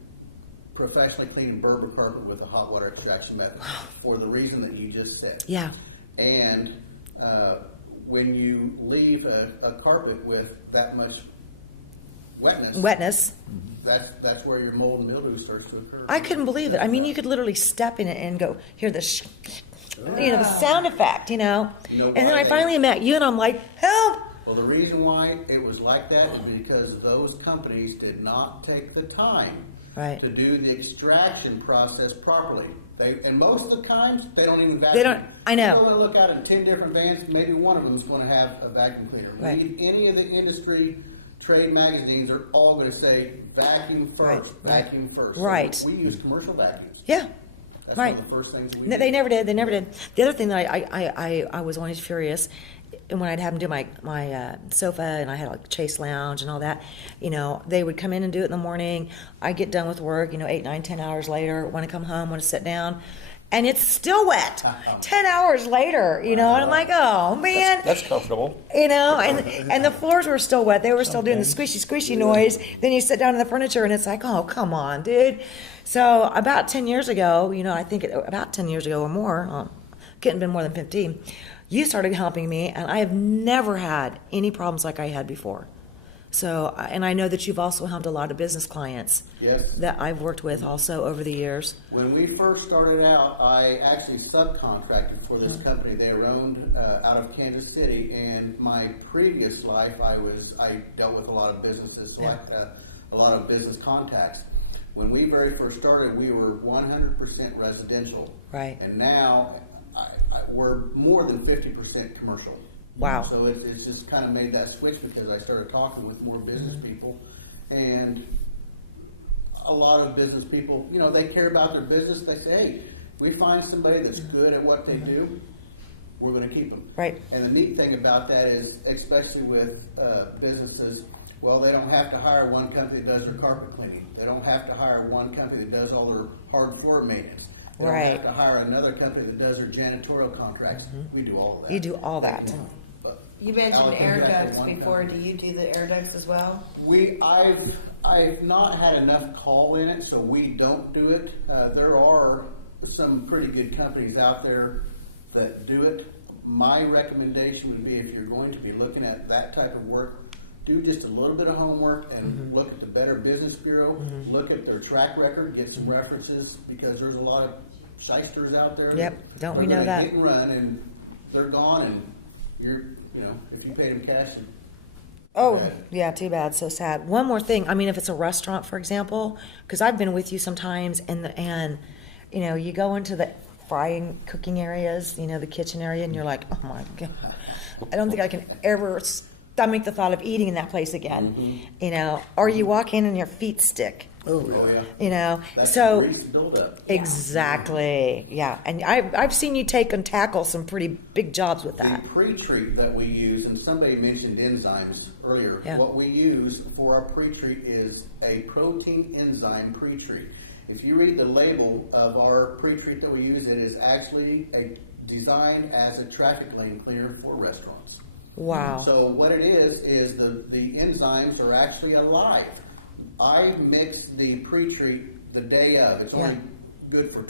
professionally cleaning Berber carpet with a hot water extraction method for the reason that you just said. Yeah. And when you leave a carpet with that much wetness, that's where your mold and mildew starts to occur. I couldn't believe it. I mean, you could literally step in it and go, hear the the sound effect, and then I finally met you, and I'm like, help! Well, the reason why it was like that is because those companies did not take the time to do the extraction process properly. And most of the times, they don't even vacuum. They don't. I know. You're going to look out at 10 different vans. Maybe one of them is going to have a vacuum cleaner. Right. Read any of the industry trade magazines are all going to say vacuum first. Vacuum first. Right. So we use commercial vacuums. Yeah. That's Right. one of the first things we No, they never did. They never did. The other thing that I was always furious, and when I'd have them do my sofa, and I had like Chase Lounge and all that, they would come in and do it in the morning. I get done with work, 8, 9, 10 hours later, want to come home, want to sit down, and it's still wet. 10 hours later, and I'm like, oh man. That's comfortable. And the floors were still wet. They were still doing the squishy noise. Then you sit down in the furniture, and it's like, oh, come on, dude. So about 10 years ago, I think about 10 years ago or more, couldn't have been more than 15, you started helping me, and I have never had any problems like I had before. So, and I know that you've also helped a lot of business clients. Yes. That I've worked with also over the years. When we first started out, I actually subcontracted for this company. They were owned out of Kansas City. And my previous life, I dealt with a lot of businesses, so I had a lot of business contacts. When we very first started, we were 100% residential. Right. And now we're more than 50% commercial. Wow. So it's just kind of made that switch because I started talking with more business people, and a lot of business people, you know, they care about their business. They say, hey, we find somebody that's good at what they do, we're going to keep them. Right. And the neat thing about that is, especially with businesses, well, they don't have to hire one company that does their carpet cleaning. They don't have to hire one company that does all their hard floor maintenance. They don't have to hire another company that does their janitorial contracts. We do all of that. You do all that. You mentioned air ducts before. Do you do the air ducts as well? I've not had enough call in it, so we don't do it. There are some pretty good companies out there that do it. My recommendation would be, if you're going to be looking at that type of work, do just a little bit of homework and look at the Better Business Bureau, look at their track record, get some references, because there's a lot of shysters out there. Yep, don't we know that? Hit and run, and they're gone, and you're, you know, if you pay them cash. Oh, yeah, too bad. So sad. One more thing. I mean, if it's a restaurant, for example, because I've been with you sometimes, and you know, you go into the frying, cooking areas, you know, the kitchen area, and you're like, oh my God, I don't think I can ever stomach the thought of eating in that place again. You know, or you walk in and your feet stick. Oh yeah. You know, That's so grease buildup. exactly, yeah. And I've seen you take and tackle some pretty big jobs with that. The pre-treat that we use, and somebody mentioned enzymes earlier. Yeah. What we use for our pre-treat is a protein enzyme pre-treat. If you read the label of our pre-treat that we use, it is actually designed as a traffic lane cleaner for restaurants. Wow. So what it is the enzymes are actually alive. I mix the pre-treat the day of. It's only good for,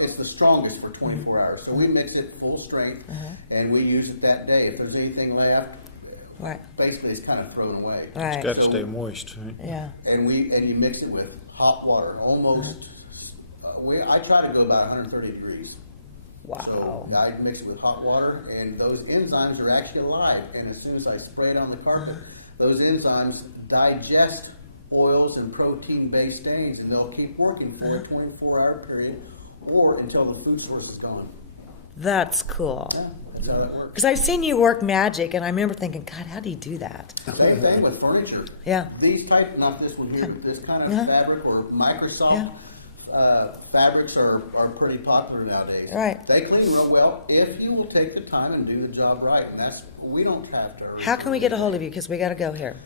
it's the strongest for 24 hours. So we mix it full strength, and we use it that day. If there's anything left, basically it's kind of thrown away. It's got to stay moist, right? Yeah. And you mix it with hot water, almost. I try to go about 130 degrees. Wow. So I mix it with hot water, and those enzymes are actually alive. And as soon as I spray it on the carpet, those enzymes digest oils and protein-based stains, and they'll keep working for a 24-hour period or until the food source is gone. That's cool. Yeah, that's how that works. Because I've seen you work magic, and I remember thinking, God, how do you do that? Same thing with furniture. Yeah. These type, not this one here, but this kind of fabric or Microsoft fabrics are pretty popular nowadays. Right. They clean real well if you will take the time and do the job right, and we don't have to. How can we get a hold of you? Because we got to go here.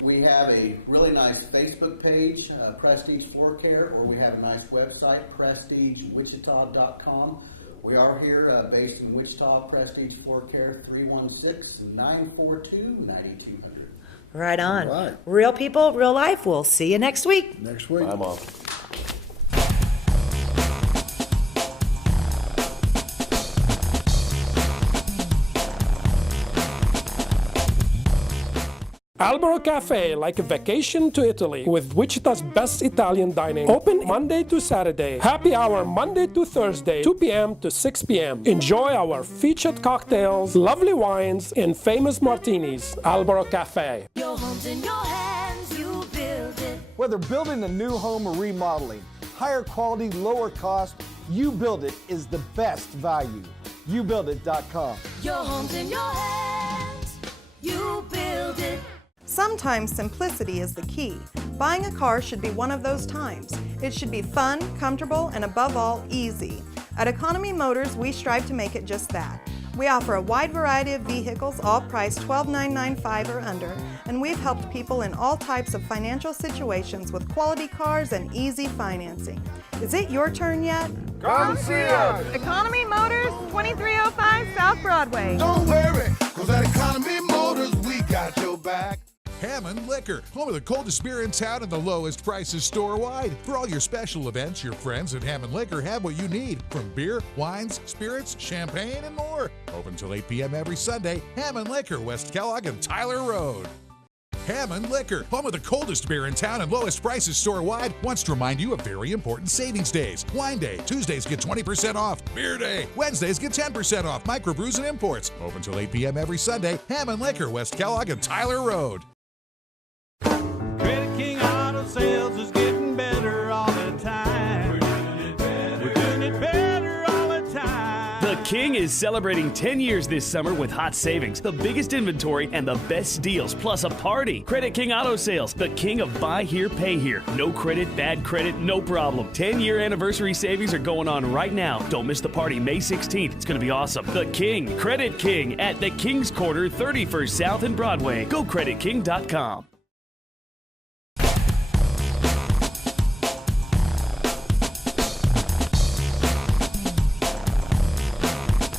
We have a really nice Facebook page, Prestige Floor Care, or we have a nice website, prestigewichita.com. We are here based in Wichita, Prestige Floor Care, 316-942-9200. Right on. All right. Real people, real life. We'll see you next week. Next week. Bye, Mom. Albero Cafe, like a vacation to Italy, with Wichita's best Italian dining. Open Monday to Saturday. Happy hour Monday to Thursday, 2 p.m. to 6 p.m. Enjoy our featured cocktails, lovely wines, and famous martinis. Albero Cafe. Your home's in your hands, you build it. Whether building a new home or remodeling, higher quality, lower cost, You Build It is the best value. YouBuildIt.com. Your home's in your hands, you build it. Sometimes simplicity is the key. Buying a car should be one of those times. It should be fun, comfortable, and above all, easy. At Economy Motors, we strive to make it just that. We offer a wide variety of vehicles, all priced $12,995 or under, and we've helped people in all types of financial situations with quality cars and easy financing. Is it your turn yet? Come see us. Economy Motors, 2305 South Broadway. Don't worry, cause at Economy Motors, we got your back. Hammond Liquor, home of the coldest beer in town and the lowest prices store-wide. For all your special events, your friends at Hammond Liquor have what you need, from beer, wines, spirits, champagne, and more. Open till 8 p.m. every Sunday. Hammond Liquor, West Kellogg and Tyler Road. Hammond Liquor, home of the coldest beer in town and lowest prices store-wide, wants to remind you of very important savings days. Wine Day, Tuesdays get 20% off. Beer Day, Wednesdays get 10% off. Microbrews and imports. Open till 8 p.m. every Sunday. Hammond Liquor, West Kellogg and Tyler Road. Credit King Auto Sales is getting better all the time. We're doing it better all the time. The King is celebrating 10 years this summer with hot savings, the biggest inventory, and the best deals, plus a party. Credit King Auto Sales, the king of buy here, pay here. No credit, bad credit, no problem. 10-year anniversary savings are going on right now. Don't miss the party May 16th. It's going to be awesome. The King, Credit King, at the King's Corner, 31st South and Broadway. Go creditking.com.